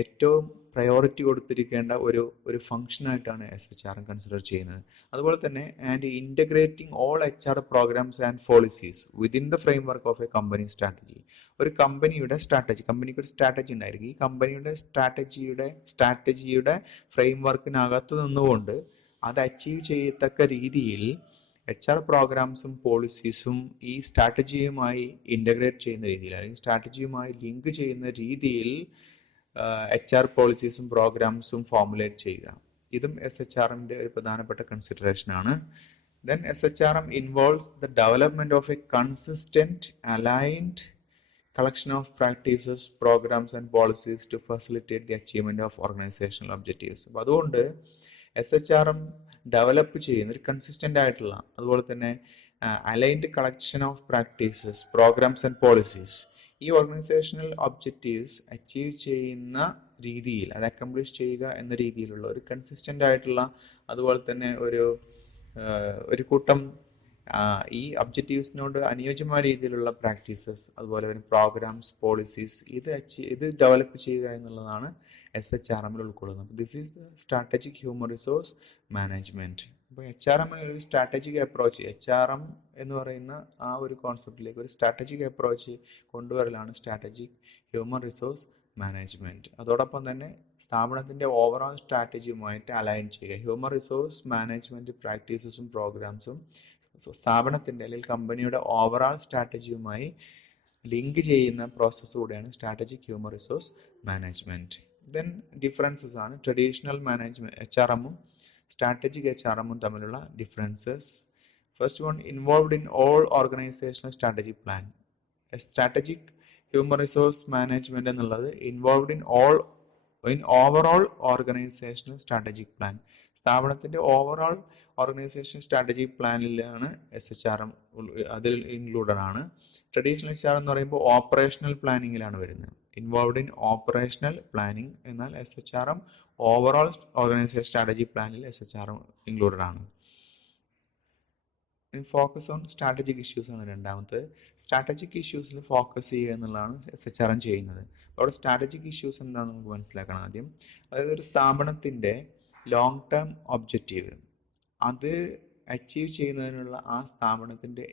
ഏറ്റവും പ്രയോറിറ്റി കൊടുത്തിരിക്കേണ്ട ഒരു ഫംഗ്ഷനായിട്ടാണ് SHRM കൺസിഡർ ചെയ്യുന്നത്. അതുപോലെ തന്നെ and integrating all HR programmes and policies within the framework of a company strategy. ഒരു കമ്പനിക്ക് ഒരു സ്ട്രാറ്റജി ഉണ്ടായിരിക്കും. ഈ കമ്പനിയുടെ സ്ട്രാറ്റജിയുടെ ഫ്രെയിം വർക്കിനകത്ത് നിന്നുകൊണ്ട് അത് അച്ചീവ് ചെയ്യത്തക്ക രീതിയിൽ HR പ്രോഗ്രാംസും പോളിസീസും ഈ സ്ട്രാറ്റജിയുമായി ഇൻ്റഗ്രേറ്റ് ചെയ്യുന്ന രീതിയിൽ അല്ലെങ്കിൽ സ്ട്രാറ്റജിയുമായി ലിങ്ക് ചെയ്യുന്ന രീതിയിൽ HR പോളിസീസും പ്രോഗ്രാംസും ഫോർമുലേറ്റ് ചെയ്യുക. ഇതും SHRMൻ്റെ ഒരു പ്രധാനപ്പെട്ട കൺസിഡറേഷനാണ്. Then SHRM involves the development of a consistent aligned collection of practices, programs and policies to facilitate the achievement of organizational objectives. അപ്പോൾ അതുകൊണ്ട് SHRM ഡെവലപ്പ് ചെയ്യുന്ന ഒരു കൺസിസ്റ്റൻ്റ് ആയിട്ടുള്ള അതുപോലെ തന്നെ aligned collection of practices, programmes and policies ഈ organisational objectives achieve ചെയ്യുന്ന രീതിയിൽ അത് അക്കംപ്ലിഷ് ചെയ്യുക എന്ന രീതിയിലുള്ള ഒരു കൺസിസ്റ്റൻ്റ് ആയിട്ടുള്ള അതുപോലെ തന്നെ ഒരു കൂട്ടം ഈ ഒബ്ജക്റ്റീവ്സിനോട് അനുയോജ്യമായ രീതിയിലുള്ള പ്രാക്ടീസസ് അതുപോലെ തന്നെ പ്രോഗ്രാംസ്, പോളിസീസ് ഇത് ഡെവലപ്പ് ചെയ്യുക എന്നുള്ളതാണ് SHRMൽ ഉൾക്കൊള്ളുന്നത്. This is the strategic human resource management. അപ്പോൾ HRM ഒരു സ്ട്രാറ്റജിക് അപ്രോച്ച്, HRM എന്ന് പറയുന്ന ആ ഒരു കോൺസെപ്റ്റിലേക്ക് ഒരു സ്ട്രാറ്റജിക് അപ്രോച്ച് കൊണ്ടുവരലാണ് സ്ട്രാറ്റജിക് ഹ്യൂമൻ റിസോഴ്സ് മാനേജ്മെൻറ്റ്. അതോടൊപ്പം തന്നെ സ്ഥാപനത്തിൻ്റെ ഓവറോൾ സ്ട്രാറ്റജിയുമായിട്ട് അലൈൻ ചെയ്യുക. ഹ്യൂമൻ റിസോഴ്സ് മാനേജ്മെൻറ്റ് പ്രാക്ടീസസും പ്രോഗ്രാംസും സ്ഥാപനത്തിൻ്റെ അല്ലെങ്കിൽ കമ്പനിയുടെ ഓവറോൾ സ്ട്രാറ്റജിയുമായി ലിങ്ക് ചെയ്യുന്ന പ്രോസസ്സ് കൂടെയാണ് strategic human resource management. Then differences ആണ് ട്രഡീഷണൽ മാനേജ്മെൻറ്റ് HRMഉം സ്ട്രാറ്റജിക് HRMഉം തമ്മിലുള്ള differences. First one, involved in all organisational strategic plan. Strategic human resource management എന്നുള്ളത് involved in overall organisational strategic plan. സ്ഥാപനത്തിൻ്റെ ഓവറോൾ ഓർഗനൈസേഷൻ സ്ട്രാറ്റജിക് പ്ലാനിലാണ് SHRM അതിൽ included ആണ്. ട്രഡീഷണൽ HR എന്ന് പറയുമ്പോൾ ഓപ്പറേഷണൽ പ്ലാനിങ്ങിലാണ് വരുന്നത്. ഇൻവോൾവ്ഡ് ഇൻ ഓപ്പറേഷണൽ പ്ലാനിങ്, എന്നാൽ SHRM ഓവറോൾ ഓർഗനൈസേഷൻ സ്ട്രാറ്റജിക് പ്ലാനിൽ SHRM ഇൻക്ലൂഡഡ് ആണ്. ഫോക്കസ് ഓൺ സ്ട്രാറ്റജിക് ഇഷ്യൂസ് ആണ് രണ്ടാമത്തെ. സ്ട്രാറ്റജിക് ഇഷ്യൂസിൽ ഫോക്കസ് ചെയ്യുക എന്നുള്ളതാണ് SHRM ചെയ്യുന്നത്. അവിടെ സ്ട്രാറ്റജിക് ഇഷ്യൂസ് എന്താണെന്ന് നമുക്ക് മനസ്സിലാക്കണം ആദ്യം. അതായത് ഒരു സ്ഥാപനത്തിൻ്റെ ലോങ് ടേം ഒബ്ജക്റ്റീവ് അത് അച്ചീവ് ചെയ്യുന്നതിനുള്ള ആ സ്ഥാപനത്തിൻ്റെ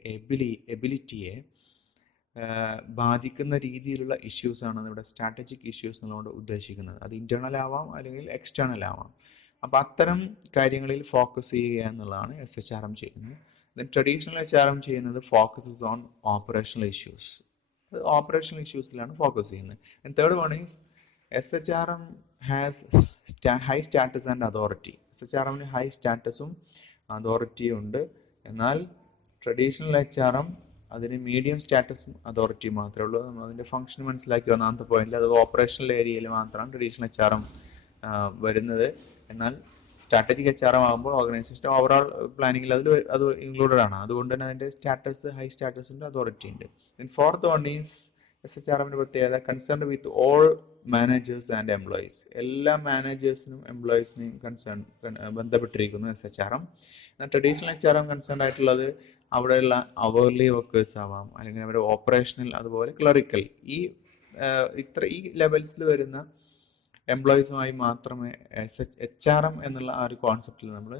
എബിലിറ്റിയെ ബാധിക്കുന്ന രീതിയിലുള്ള ഇഷ്യൂസാണ് ഇവിടെ സ്ട്രാറ്റജിക് ഇഷ്യൂസ് എന്നുകൊണ്ട് ഉദ്ദേശിക്കുന്നത്. അത് ഇൻറ്റേർണൽ ആവാം അല്ലെങ്കിൽ എക്സ്റ്റേണൽ ആവാം. അപ്പോൾ അത്തരം കാര്യങ്ങളിൽ ഫോക്കസ് ചെയ്യുക എന്നുള്ളതാണ് SHRM ചെയ്യുന്നത്. ദെൻ ട്രഡീഷണൽ HRM ചെയ്യുന്നത് ഫോക്കസസ് ഓൺ ഓപ്പറേഷണൽ ഇഷ്യൂസ്. അത് ഓപ്പറേഷണൽ ഇഷ്യൂസിലാണ് ഫോക്കസ് ചെയ്യുന്നത്. And third one is SHRM has high status and authority. SHRMന് ഹൈ സ്റ്റാറ്റസും അതോറിറ്റിയും ഉണ്ട്. എന്നാൽ ട്രഡീഷണൽ HRM അതിന് മീഡിയം സ്റ്റാറ്റസും അതോറിറ്റിയും മാത്രമേ ഉള്ളൂ. നമ്മൾ അതിൻ്റെ ഫംഗ്ഷൻ മനസ്സിലാക്കി ഒന്നാമത്തെ പോയിന്റിൽ അത് ഓപ്പറേഷണൽ ഏരിയയിൽ മാത്രമാണ് ട്രഡീഷണൽ HRM വരുന്നത്. എന്നാൽ സ്ട്രാറ്റജിക് HRM ആകുമ്പോൾ ഓർഗനൈസേഷൻ ഓവറോൾ പ്ലാനിങ്ങിൽ അത് ഇൻക്ലൂഡഡ് ആണ്. അതുകൊണ്ട് തന്നെ അതിൻ്റെ സ്റ്റാറ്റസ് ഹൈ സ്റ്റാറ്റസ് ഉണ്ട്, അതോറിറ്റി ഉണ്ട്. ഫോർത്ത് വൺ ഈസ് SHRMൻ്റെ പ്രത്യേകത concern with all managers and employees. എല്ലാ മാനേജേഴ്സിനും എംപ്ലോയീസിനെയും ബന്ധപ്പെട്ടിരിക്കുന്നു SHRM. എന്നാൽ ട്രഡീഷണൽ HRM കൺസേൺ ആയിട്ടുള്ളത് അവിടെയുള്ള അവർലി വർക്കേഴ്സ് ആവാം, അല്ലെങ്കിൽ അവരുടെ ഓപ്പറേഷണൽ, അതുപോലെ ക്ലറിക്കൽ, ഈ ലെവൽസിൽ വരുന്ന എംപ്ലോയീസുമായി മാത്രമേ HRM എന്നുള്ള ആ ഒരു കോൺസെപ്റ്റിൽ നമ്മൾ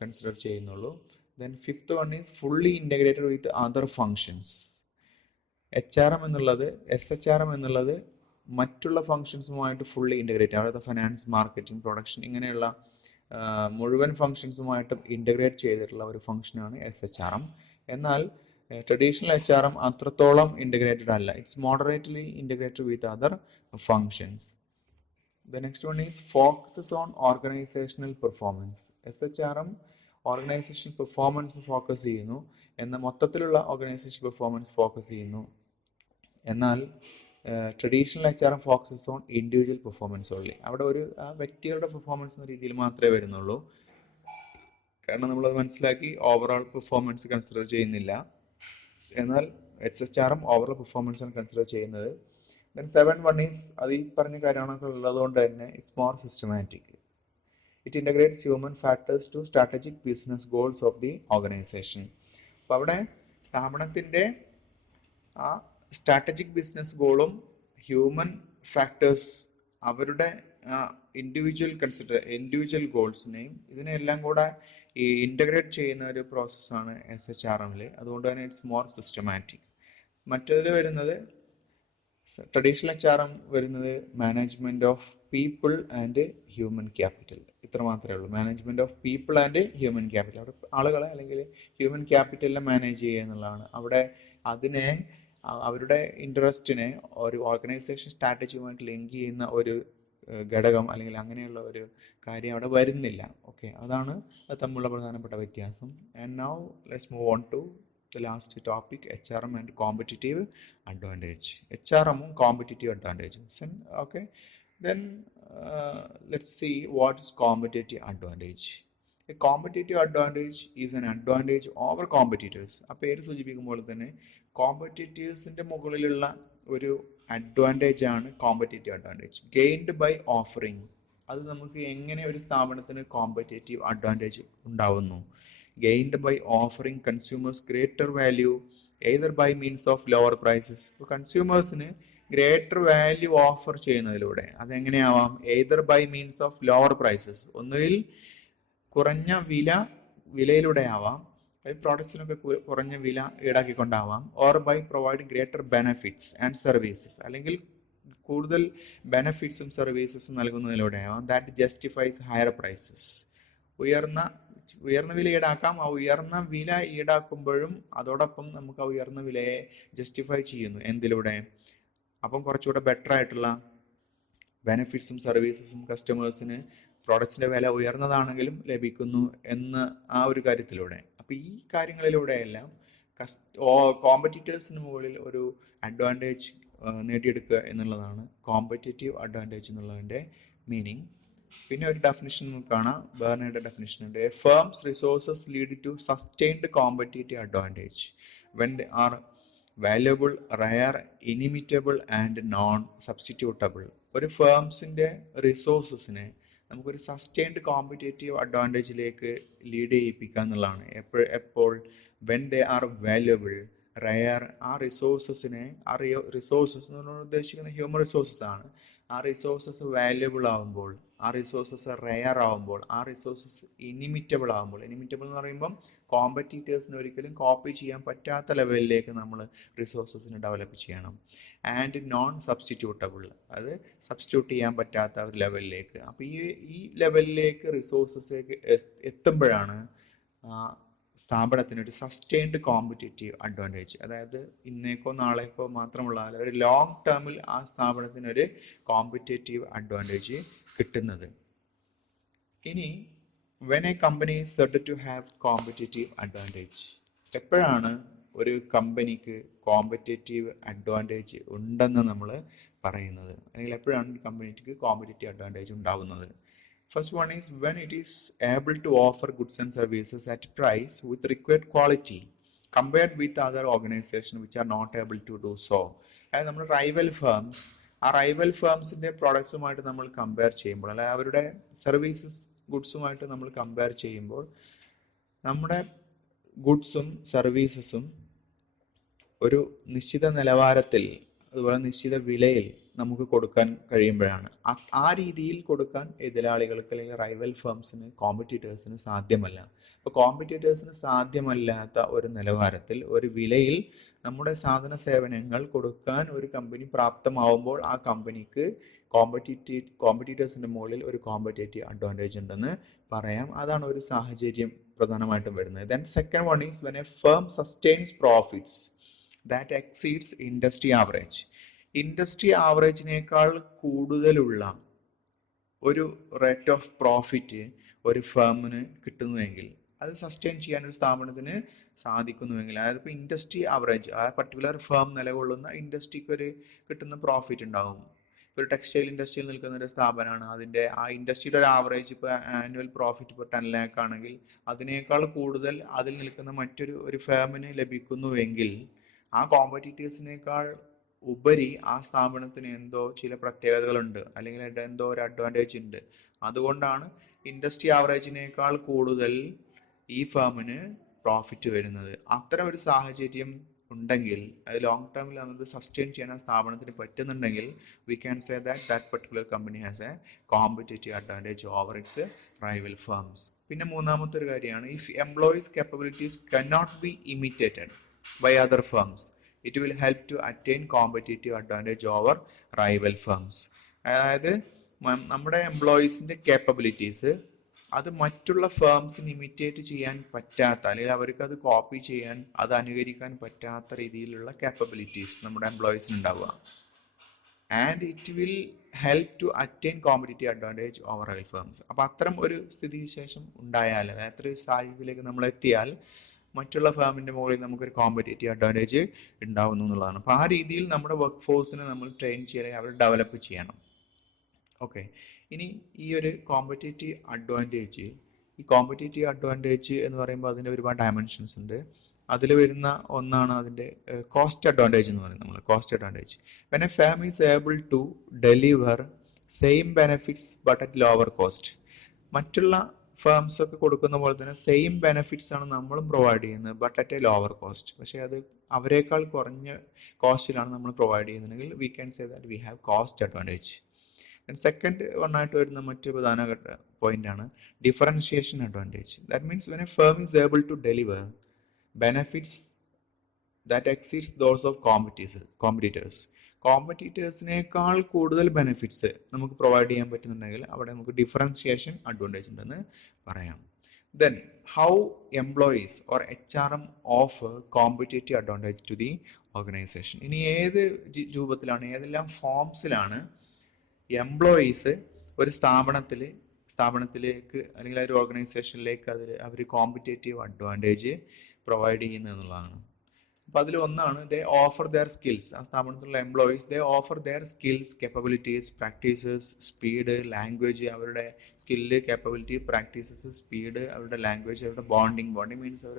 കൺസിഡർ ചെയ്യുന്നുള്ളൂ. Then fifth one is fully integrated with other functions. SHRM എന്നുള്ളത് മറ്റുള്ള ഫങ്ഷൻസുമായിട്ട് ഫുള്ളി ഇൻ്റഗ്രേറ്റ്, അവിടുത്തെ ഫിനാൻസ്, മാർക്കറ്റിംഗ്, പ്രൊഡക്ഷൻ, ഇങ്ങനെയുള്ള മുഴുവൻ ഫങ്ഷൻസുമായിട്ടും ഇൻ്റഗ്രേറ്റ് ചെയ്തിട്ടുള്ള ഒരു ഫങ്ഷനാണ് SHRM. എന്നാൽ ട്രഡീഷണൽ HRM അത്രത്തോളം ഇൻ്റഗ്രേറ്റഡ് അല്ല. It's moderately integrated with other functions. The next one is focuses on organizational performance. SHRM organisation performance focus ചെയ്യുന്നു, എന്നാൽ മൊത്തത്തിലുള്ള ഓർഗനൈസേഷൻ പെർഫോമൻസ് ഫോക്കസ് ചെയ്യുന്നു. എന്നാൽ traditional HRM focuses on individual performance only. അവിടെ ഒരു വ്യക്തികളുടെ പെർഫോമൻസ് എന്ന രീതിയിൽ മാത്രമേ വരുന്നുള്ളൂ. കാരണം നമ്മളത് മനസ്സിലാക്കി ഓവറോൾ പെർഫോമൻസ് കൺസിഡർ ചെയ്യുന്നില്ല. എന്നാൽ SHRM ഓവറോൾ പെർഫോമൻസ് ആണ് കൺസിഡർ ചെയ്യുന്നത്. ദെൻ 7 വൺ ഈസ്, അത് ഈ പറഞ്ഞ കാര്യങ്ങളൊക്കെ ഉള്ളതുകൊണ്ട് തന്നെ it's more systematic. It integrates human factors to strategic business goals of the organisation. അപ്പോൾ അവിടെ സ്ഥാപനത്തിൻ്റെ ആ സ്ട്രാറ്റജിക് ബിസിനസ് ഗോളും ഹ്യൂമൻ ഫാക്ടേഴ്സ് അവരുടെ ഇൻഡിവിജ്വൽ ഗോൾസിനെയും ഇതിനെല്ലാം കൂടെ ഈ ഇൻ്റഗ്രേറ്റ് ചെയ്യുന്ന ഒരു പ്രോസസ്സാണ് SHRMൽ. അതുകൊണ്ട് തന്നെ ഇറ്റ്സ് മോർ സിസ്റ്റമാറ്റിക്. മറ്റതിൽ വരുന്നത് ട്രഡീഷണൽ HRM വരുന്നത് management of people and human capital. ഇത്ര മാത്രമേ ഉള്ളൂ. Management of people and human capital, അവിടെ ആളുകളെ അല്ലെങ്കിൽ ഹ്യൂമൻ ക്യാപിറ്റലിനെ മാനേജ് ചെയ്യുക എന്നുള്ളതാണ്. അവിടെ അതിനെ അവരുടെ ഇൻട്രസ്റ്റിനെ ഒരു ഓർഗനൈസേഷൻ സ്ട്രാറ്റജിയുമായിട്ട് ലിങ്ക് ചെയ്യുന്ന ഒരു ഘടകം അല്ലെങ്കിൽ അങ്ങനെയുള്ള ഒരു കാര്യം അവിടെ വരുന്നില്ല. ഓക്കെ, അതാണ് അത് തമ്മിലുള്ള പ്രധാനപ്പെട്ട വ്യത്യാസം. And now let's move on to the last topic, HRM and competitive advantage. HRM and competitive advantage. Okay, then let's see what is competitive advantage. A competitive advantage is an advantage over competitors. ആ പേര് സൂചിപ്പിക്കുമ്പോൾ തന്നെ കോമ്പറ്റീറ്റേഴ്സിൻ്റെ മുകളിലുള്ള ഒരു advantage ആണ് competitive advantage. Gained by offering. അത് നമുക്ക് എങ്ങനെ ഒരു സ്ഥാപനത്തിന് കോമ്പറ്റീറ്റീവ് അഡ്വാൻറ്റേജ് ഉണ്ടാവുന്നു? gained by offering consumers greater value either by means of lower prices. കൺസ്യൂമേഴ്സിന് ഗ്രേറ്റർ വാല്യൂ ഓഫർ ചെയ്യുന്നതിലൂടെ, അതെങ്ങനെയാവാം? either by means of lower prices, ഒന്നുകിൽ കുറഞ്ഞ വിലയിലൂടെ ആവാം, പ്രോഡക്ട്സിനൊക്കെ കുറഞ്ഞ വില ഈടാക്കിക്കൊണ്ടാവാം, or by providing greater benefits and services, അല്ലെങ്കിൽ കൂടുതൽ ബെനഫിറ്റ്സും സർവീസസും നൽകുന്നതിലൂടെയാവാം. That justifies higher prices. ഉയർന്ന വില ഈടാക്കാം. ആ ഉയർന്ന വില ഈടാക്കുമ്പോഴും അതോടൊപ്പം നമുക്ക് ആ ഉയർന്ന വിലയെ ജസ്റ്റിഫൈ ചെയ്യുന്നു. എന്തിലൂടെ? അപ്പം കുറച്ചുകൂടെ ബെറ്റർ ആയിട്ടുള്ള ബെനഫിറ്റ്സും സർവീസസും കസ്റ്റമേഴ്സിന് പ്രോഡക്ട്സിന്റെ വില ഉയർന്നതാണെങ്കിലും ലഭിക്കുന്നു എന്ന് ആ ഒരു കാര്യത്തിലൂടെ. അപ്പം ഈ കാര്യങ്ങളിലൂടെയെല്ലാം കോമ്പറ്റീറ്റേഴ്സിന് മുകളിൽ ഒരു അഡ്വാൻറ്റേജ് നേടിയെടുക്കുക എന്നുള്ളതാണ് കോമ്പറ്റേറ്റീവ് അഡ്വാൻറ്റേജ് എന്നുള്ളതിൻ്റെ മീനിങ്. പിന്നെ ഒരു ഡെഫിനിഷൻ നമുക്ക് കാണാം. ബേർണയുടെ ഡെഫിനിഷൻ ഉണ്ട്. A firm's resources lead to sustained competitive advantage when they are valuable, rare, inimitable and non substitutable. ഒരു ഫേംസിൻ്റെ റിസോഴ്സസിനെ നമുക്കൊരു സസ്റ്റെയിൻഡ് കോമ്പറ്റേറ്റീവ് അഡ്വാൻറ്റേജിലേക്ക് ലീഡ് ചെയ്യിപ്പിക്കുക എന്നുള്ളതാണ്. എപ്പോൾ when they are valuable, rare, ആ റിസോഴ്സസിനെ, റിസോഴ്സസ് എന്ന് പറഞ്ഞാൽ ഉദ്ദേശിക്കുന്ന ഹ്യൂമൻ റിസോഴ്സസ് ആണ്. ആ റിസോഴ്സസ് വാല്യുബിൾ ആവുമ്പോൾ, ആ റിസോഴ്സസ് റെയർ ആവുമ്പോൾ, ആ റിസോഴ്സസ് ഇനിമിറ്റബിൾ ആവുമ്പോൾ, ഇനിമിറ്റബിൾ എന്ന് പറയുമ്പം കോമ്പറ്റീറ്റേഴ്സിന് ഒരിക്കലും കോപ്പി ചെയ്യാൻ പറ്റാത്ത ലെവലിലേക്ക് നമ്മൾ റിസോഴ്സസിനെ ഡെവലപ്പ് ചെയ്യണം. ആൻഡ് നോൺ സബ്സ്റ്റിറ്റ്യൂട്ടബിൾ, അത് സബ്സ്റ്റിറ്റ്യൂട്ട് ചെയ്യാൻ പറ്റാത്ത ഒരു ലെവലിലേക്ക്. അപ്പോൾ ഈ ലെവലിലേക്ക് റിസോഴ്സസിലേക്ക് എത്തുമ്പോഴാണ് സ്ഥാപനത്തിനൊരു സസ്റ്റെയിൻഡ് കോമ്പറ്റേറ്റീവ് അഡ്വാൻറ്റേജ്, അതായത് ഇന്നേക്കോ നാളേക്കോ മാത്രമുള്ള ഒരു ലോങ് ടേമിൽ ആ സ്ഥാപനത്തിനൊരു കോമ്പറ്റേറ്റീവ് അഡ്വാൻറ്റേജ് കിട്ടുന്നത്. ഇനി when a company is said to have competitive advantage, എപ്പോഴാണ് ഒരു കമ്പനിക്ക് കോമ്പറ്റേറ്റീവ് അഡ്വാൻറ്റേജ് ഉണ്ടെന്ന് നമ്മൾ പറയുന്നത്, അല്ലെങ്കിൽ എപ്പോഴാണ് കമ്പനിക്ക് കോമ്പറ്റേറ്റീവ് അഡ്വാൻറ്റേജ് ഉണ്ടാവുന്നത്? First one is when it is able to offer goods and services at a price with required quality compared with other organizations which are not able to do so. അതായത് നമ്മൾ rival firms, ആ rival ഫേംസിൻ്റെ പ്രോഡക്ട്സുമായിട്ട് നമ്മൾ compare ചെയ്യുമ്പോൾ, അല്ലെങ്കിൽ അവരുടെ services ഗുഡ്സുമായിട്ട് നമ്മൾ compare ചെയ്യുമ്പോൾ നമ്മുടെ ഗുഡ്സും സർവീസസും ഒരു നിശ്ചിത നിലവാരത്തിൽ, അതുപോലെ നിശ്ചിത വിലയിൽ നമുക്ക് കൊടുക്കാൻ കഴിയുമ്പോഴാണ്. ആ രീതിയിൽ കൊടുക്കാൻ എതിരാളികൾക്ക് അല്ലെങ്കിൽ റൈവൽ ഫേംസിന്, കോമ്പറ്റീറ്റേഴ്സിന് സാധ്യമല്ല. അപ്പോൾ കോമ്പറ്റീറ്റേഴ്സിന് സാധ്യമല്ലാത്ത ഒരു നിലവാരത്തിൽ, ഒരു വിലയിൽ നമ്മുടെ സേവനങ്ങൾ കൊടുക്കാൻ ഒരു കമ്പനി പ്രാപ്തമാവുമ്പോൾ ആ കമ്പനിക്ക് കോമ്പറ്റീറ്റേഴ്സിൻ്റെ മുകളിൽ ഒരു കോമ്പറ്റേറ്റീവ് അഡ്വാൻറ്റേജ് ഉണ്ടെന്ന് പറയാം. അതാണ് ഒരു സാഹചര്യം പ്രധാനമായിട്ടും വരുന്നത്. Then second one is when a firm sustains profits that exceeds industry average. Industry ആവറേജിനേക്കാൾ കൂടുതലുള്ള ഒരു റേറ്റ് ഓഫ് പ്രോഫിറ്റ് ഒരു ഫേമിന് കിട്ടുന്നുവെങ്കിൽ, അത് സസ്റ്റെയിൻ ചെയ്യാൻ ഒരു സ്ഥാപനത്തിന് സാധിക്കുന്നുവെങ്കിൽ, അതായത് ഇപ്പോൾ ഇൻഡസ്ട്രി ആവറേജ്, ആ പർട്ടിക്കുലർ ഫേം നിലകൊള്ളുന്ന ഇൻഡസ്ട്രിക്ക് ഒരു കിട്ടുന്ന പ്രോഫിറ്റ് ഉണ്ടാവും. ഇപ്പോൾ ഒരു ടെക്സ്റ്റൈൽ ഇൻഡസ്ട്രിയിൽ നിൽക്കുന്ന ഒരു സ്ഥാപനമാണ്, അതിൻ്റെ ആ ഇൻഡസ്ട്രിയുടെ ഒരു ആവറേജ് ഇപ്പോൾ ആനുവൽ പ്രോഫിറ്റ് ഇപ്പോൾ 10 lakh ആണെങ്കിൽ അതിനേക്കാൾ കൂടുതൽ അതിൽ നിൽക്കുന്ന ഒരു ഫേമിന് ലഭിക്കുന്നുവെങ്കിൽ, ആ കോമ്പറ്റീറ്റേഴ്സിനേക്കാൾ ഉപരി ആ സ്ഥാപനത്തിന് എന്തോ ചില പ്രത്യേകതകളുണ്ട്, അല്ലെങ്കിൽ എന്തോ ഒരു അഡ്വാൻറ്റേജ് ഉണ്ട്. അതുകൊണ്ടാണ് ഇൻഡസ്ട്രി ആവറേജിനേക്കാൾ കൂടുതൽ ഈ ഫേമിന് പ്രോഫിറ്റ് വരുന്നത്. അത്തരം ഒരു സാഹചര്യം ഉണ്ടെങ്കിൽ, അത് ലോങ് ടേമിൽ നമുക്ക് സസ്റ്റെയിൻ ചെയ്യാൻ ആ സ്ഥാപനത്തിന് പറ്റുന്നുണ്ടെങ്കിൽ, V can say that particular company has A competitive advantage over it's rival firms. പിന്നെ മൂന്നാമത്തെ ഒരു കാര്യമാണ്, if employees capabilities cannot be imitated by other firms, it will help to attain competitive advantage over rival firms. അതായത് നമ്മുടെ എംപ്ലോയീസിൻ്റെ capabilities അത് മറ്റുള്ള ഫേംസിന് imitate ചെയ്യാൻ പറ്റാത്ത, അല്ലെങ്കിൽ അവർക്ക് അത് കോപ്പി ചെയ്യാൻ, അത് അനുകരിക്കാൻ പറ്റാത്ത രീതിയിലുള്ള കേപ്പബിലിറ്റീസ് നമ്മുടെ എംപ്ലോയീസിന് ഉണ്ടാവുക. And it will help to attain competitive advantage over rival firms. അപ്പോൾ അത്തരം ഒരു സ്ഥിതിവിശേഷം ഉണ്ടായാൽ, അത്തരം ഒരു സാഹചര്യത്തിലേക്ക് നമ്മൾ എത്തിയാൽ മറ്റുള്ള ഫേമിൻ്റെ മുകളിൽ നമുക്കൊരു കോമ്പറ്റേറ്റീവ് അഡ്വാൻറ്റേജ് ഉണ്ടാവുന്നു എന്നുള്ളതാണ്. അപ്പോൾ ആ രീതിയിൽ നമ്മുടെ വർക്ക് ഫോഴ്സിനെ നമ്മൾ ട്രെയിൻ ചെയ്യാൻ, അവർ ഡെവലപ്പ് ചെയ്യണം. ഓക്കെ, ഇനി ഈ ഒരു കോമ്പറ്റേറ്റീവ് അഡ്വാൻറ്റേജ് എന്ന് പറയുമ്പോൾ അതിൻ്റെ ഒരുപാട് ഡയമെൻഷൻസ് ഉണ്ട്. അതിൽ വരുന്ന ഒന്നാണ് അതിൻ്റെ കോസ്റ്റ് അഡ്വാൻറ്റേജ് എന്ന് പറയുന്നത്. നമ്മൾ cost advantage, when a firm is able to deliver same benefits but at lower cost. മറ്റുള്ള ഫേംസ് ഒക്കെ കൊടുക്കുന്ന പോലെ തന്നെ സെയിം ബെനിഫിറ്റ്സ് ആണ് നമ്മളും പ്രൊവൈഡ് ചെയ്യുന്നത്, but at a lower cost. പക്ഷേ അത് അവരെക്കാൾ കുറഞ്ഞ കോസ്റ്റിലാണ് നമ്മൾ പ്രൊവൈഡ് ചെയ്യുന്നതെങ്കിൽ we can say that we have cost advantage. Second വണ്ണായിട്ട് വരുന്ന മറ്റു പ്രധാനപ്പെട്ട പോയിന്റാണ് differentiation advantage. That means when a firm is able to deliver benefits that exceeds those of competitors കോമ്പറ്റീറ്റേഴ്സിനേക്കാൾ കൂടുതൽ ബെനിഫിറ്റ്സ് നമുക്ക് പ്രൊവൈഡ് ചെയ്യാൻ പറ്റുന്നുണ്ടെങ്കിൽ അവിടെ നമുക്ക് ഡിഫറൻഷിയേഷൻ അഡ്വാൻറ്റേജ് ഉണ്ടെന്ന് പറയാം. Then, how employees or HRM offer competitive advantage to the organization? ഇനി ഏത് രൂപത്തിലാണ്, ഏതെല്ലാം ഫോംസിലാണ് എംപ്ലോയീസ് ഒരു സ്ഥാപനത്തിലേക്ക് അല്ലെങ്കിൽ ഒരു ഓർഗനൈസേഷനിലേക്ക് അവർ കോമ്പറ്റേറ്റീവ് അഡ്വാൻറ്റേജ് പ്രൊവൈഡ് ചെയ്യുന്നത് എന്നുള്ളതാണ്. അപ്പോൾ അതിൽ ഒന്നാണ് ദേ ഓഫർ ദെയർ സ്കിൽസ്. ആ സ്ഥാപനത്തിലുള്ള employees they offer their skills, capabilities, practices, speed, language, അവരുടെ സ്കില്ല്, കേപ്പബിലിറ്റി, പ്രാക്ടീസസ്, സ്പീഡ്, അവരുടെ ലാംഗ്വേജ്, അവരുടെ ബോണ്ടിങ് മീൻസ് അവർ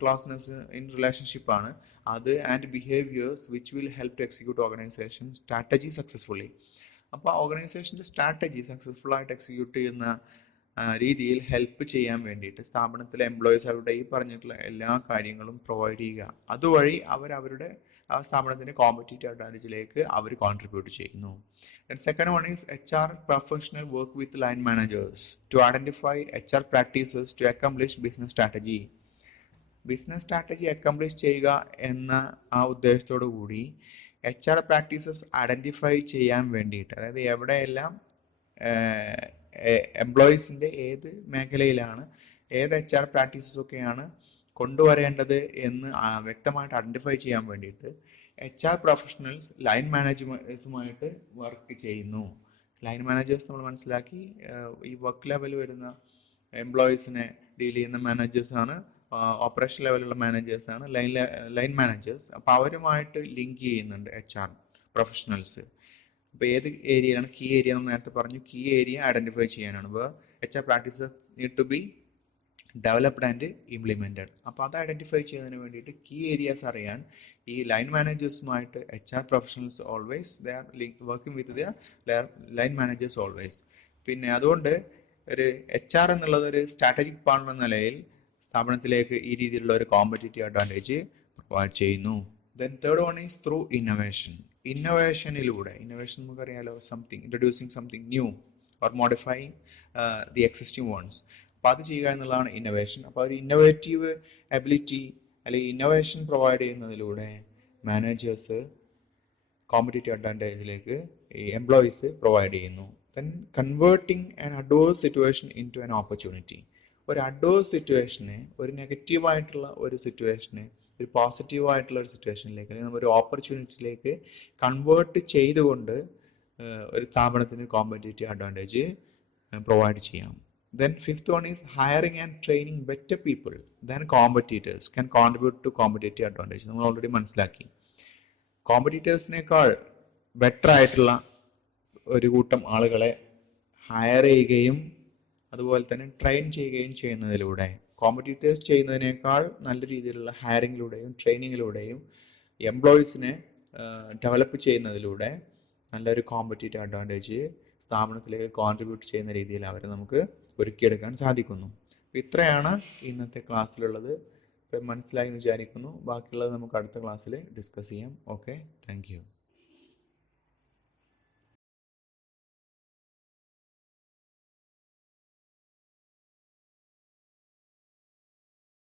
ക്ലോസ്നെസ് ഇൻ റിലേഷൻഷിപ്പാണ് അത്, and behaviours which will help to execute organisation strategy successfully. അപ്പോൾ ഓർഗനൈസേഷൻ്റെ സ്ട്രാറ്റജി സക്സസ്ഫുള്ളായിട്ട് എക്സിക്യൂട്ട് ചെയ്യുന്ന രീതിയിൽ ഹെൽപ്പ് ചെയ്യാൻ വേണ്ടിയിട്ട് സ്ഥാപനത്തിലെ എംപ്ലോയീസ് അവരുടെ ഈ പറഞ്ഞിട്ടുള്ള എല്ലാ കാര്യങ്ങളും പ്രൊവൈഡ് ചെയ്യുക. അതുവഴി അവരുടെ ആ സ്ഥാപനത്തിൻ്റെ കോമ്പറ്റീറ്റീവ് അഡ്വാൻറ്റേജിലേക്ക് അവർ കോൺട്രിബ്യൂട്ട് ചെയ്യുന്നു. Second one is HR professional work with line managers to identify HR practices to accomplish business strategy. Business strategy accomplish ചെയ്യുക എന്ന ആ ഉദ്ദേശത്തോടു കൂടി HR പ്രാക്ടീസസ് ഐഡൻറ്റിഫൈ ചെയ്യാൻ വേണ്ടിയിട്ട്, അതായത് എവിടെയെല്ലാം എംപ്ലോയീസിൻ്റെ ഏത് മേഖലയിലാണ് ഏത് HR പ്രാക്ടീസസ് ഒക്കെയാണ് കൊണ്ടുവരേണ്ടത് എന്ന് വ്യക്തമായിട്ട് ഐഡൻറ്റിഫൈ ചെയ്യാൻ വേണ്ടിയിട്ട് HR പ്രൊഫഷണൽസ് ലൈൻ മാനേജേഴ്സുമായിട്ട് വർക്ക് ചെയ്യുന്നു. ലൈൻ മാനേജേഴ്സ് നമ്മൾ മനസ്സിലാക്കി, ഈ വർക്ക് ലെവൽ വരുന്ന എംപ്ലോയീസിനെ ഡീൽ ചെയ്യുന്ന മാനേജേഴ്സാണ്, ഓപ്പറേഷൻ ലെവലുള്ള മാനേജേഴ്സാണ് ലൈൻ മാനേജേഴ്സ്. അപ്പോൾ അവരുമായിട്ട് ലിങ്ക് ചെയ്യുന്നുണ്ട് HR പ്രൊഫഷണൽസ്. അപ്പോൾ ഏത് ഏരിയയിലാണ് കീ ഏരിയ നമ്മൾ നേരത്തെ പറഞ്ഞു, കീ ഏരിയ ഐഡൻറ്റിഫൈ ചെയ്യാനാണ്. അപ്പോൾ HR practices need to be developed and implemented. അപ്പോൾ അത് ഐഡൻറ്റിഫൈ ചെയ്യുന്നതിന് വേണ്ടിയിട്ട് കീ ഏരിയാസ് അറിയാൻ ഈ ലൈൻ മാനേജേഴ്സുമായിട്ട് HR professionals always they are working with the line managers always. പിന്നെ അതുകൊണ്ട് ഒരു HR എന്നുള്ളത് ഒരു സ്ട്രാറ്റജിക് പാർട്ണർ എന്ന നിലയിൽ സ്ഥാപനത്തിലേക്ക് ഈ രീതിയിലുള്ള ഒരു കോമ്പറ്റീറ്റീവ് അഡ്വാൻറ്റേജ് പ്രൊവൈഡ് ചെയ്യുന്നു. Then third one is through innovation. Innovation നമുക്കറിയാലോ, introducing something new or modifying the existing ones. അപ്പോൾ അത് ചെയ്യുക എന്നുള്ളതാണ് ഇന്നോവേഷൻ. അപ്പോൾ ഒരു ഇന്നോവേറ്റീവ് എബിലിറ്റി അല്ലെങ്കിൽ ഇന്നോവേഷൻ പ്രൊവൈഡ് ചെയ്യുന്നതിലൂടെ മാനേജേഴ്സ് കോമ്പറ്റീറ്റീവ് അഡ്വാൻറ്റേജിലേക്ക് ഈ എംപ്ലോയീസ് പ്രൊവൈഡ് ചെയ്യുന്നു. Then converting an adverse situation into an opportunity. ഒരു അഡ്വേഴ്സ് സിറ്റുവേഷനെ, ഒരു നെഗറ്റീവായിട്ടുള്ള ഒരു സിറ്റുവേഷനെ ഒരു പോസിറ്റീവായിട്ടുള്ള ഒരു സിറ്റുവേഷനിലേക്ക് അല്ലെങ്കിൽ ഒരു ഓപ്പർച്യൂണിറ്റിയിലേക്ക് കൺവേർട്ട് ചെയ്തുകൊണ്ട് ഒരു സ്ഥാപനത്തിന് കോമ്പറ്റീറ്റീവ് അഡ്വാൻറ്റേജ് പ്രൊവൈഡ് ചെയ്യാം. Then fifth one is hiring and training better people than competitors can contribute to competitive advantage. നമ്മൾ ഓൾറെഡി മനസ്സിലാക്കി, കോമ്പറ്റീറ്റേഴ്സിനേക്കാൾ ബെറ്റർ ആയിട്ടുള്ള ഒരു കൂട്ടം ആളുകളെ ഹയർ ചെയ്യുകയും അതുപോലെ തന്നെ ട്രെയിൻ ചെയ്യുകയും ചെയ്യുന്നതിലൂടെ, കോമ്പറ്റീറ്റേഴ്സ് ചെയ്യുന്നതിനേക്കാൾ നല്ല രീതിയിലുള്ള ഹയറിങ്ങിലൂടെയും ട്രെയിനിങ്ങിലൂടെയും എംപ്ലോയീസിനെ ഡെവലപ്പ് ചെയ്യുന്നതിലൂടെ നല്ലൊരു കോമ്പറ്റീറ്റീവ് അഡ്വാൻറ്റേജ് സ്ഥാപനത്തിലേക്ക് കോൺട്രിബ്യൂട്ട് ചെയ്യുന്ന രീതിയിൽ അവരെ നമുക്ക് ഒരുക്കിയെടുക്കാൻ സാധിക്കുന്നു. ഇത്രയാണ് ഇന്നത്തെ ക്ലാസ്സിലുള്ളത്. ഇപ്പം മനസ്സിലായി എന്ന് വിചാരിക്കുന്നു. ബാക്കിയുള്ളത് നമുക്ക് അടുത്ത ക്ലാസ്സിൽ ഡിസ്കസ് ചെയ്യാം. Okay, thank you.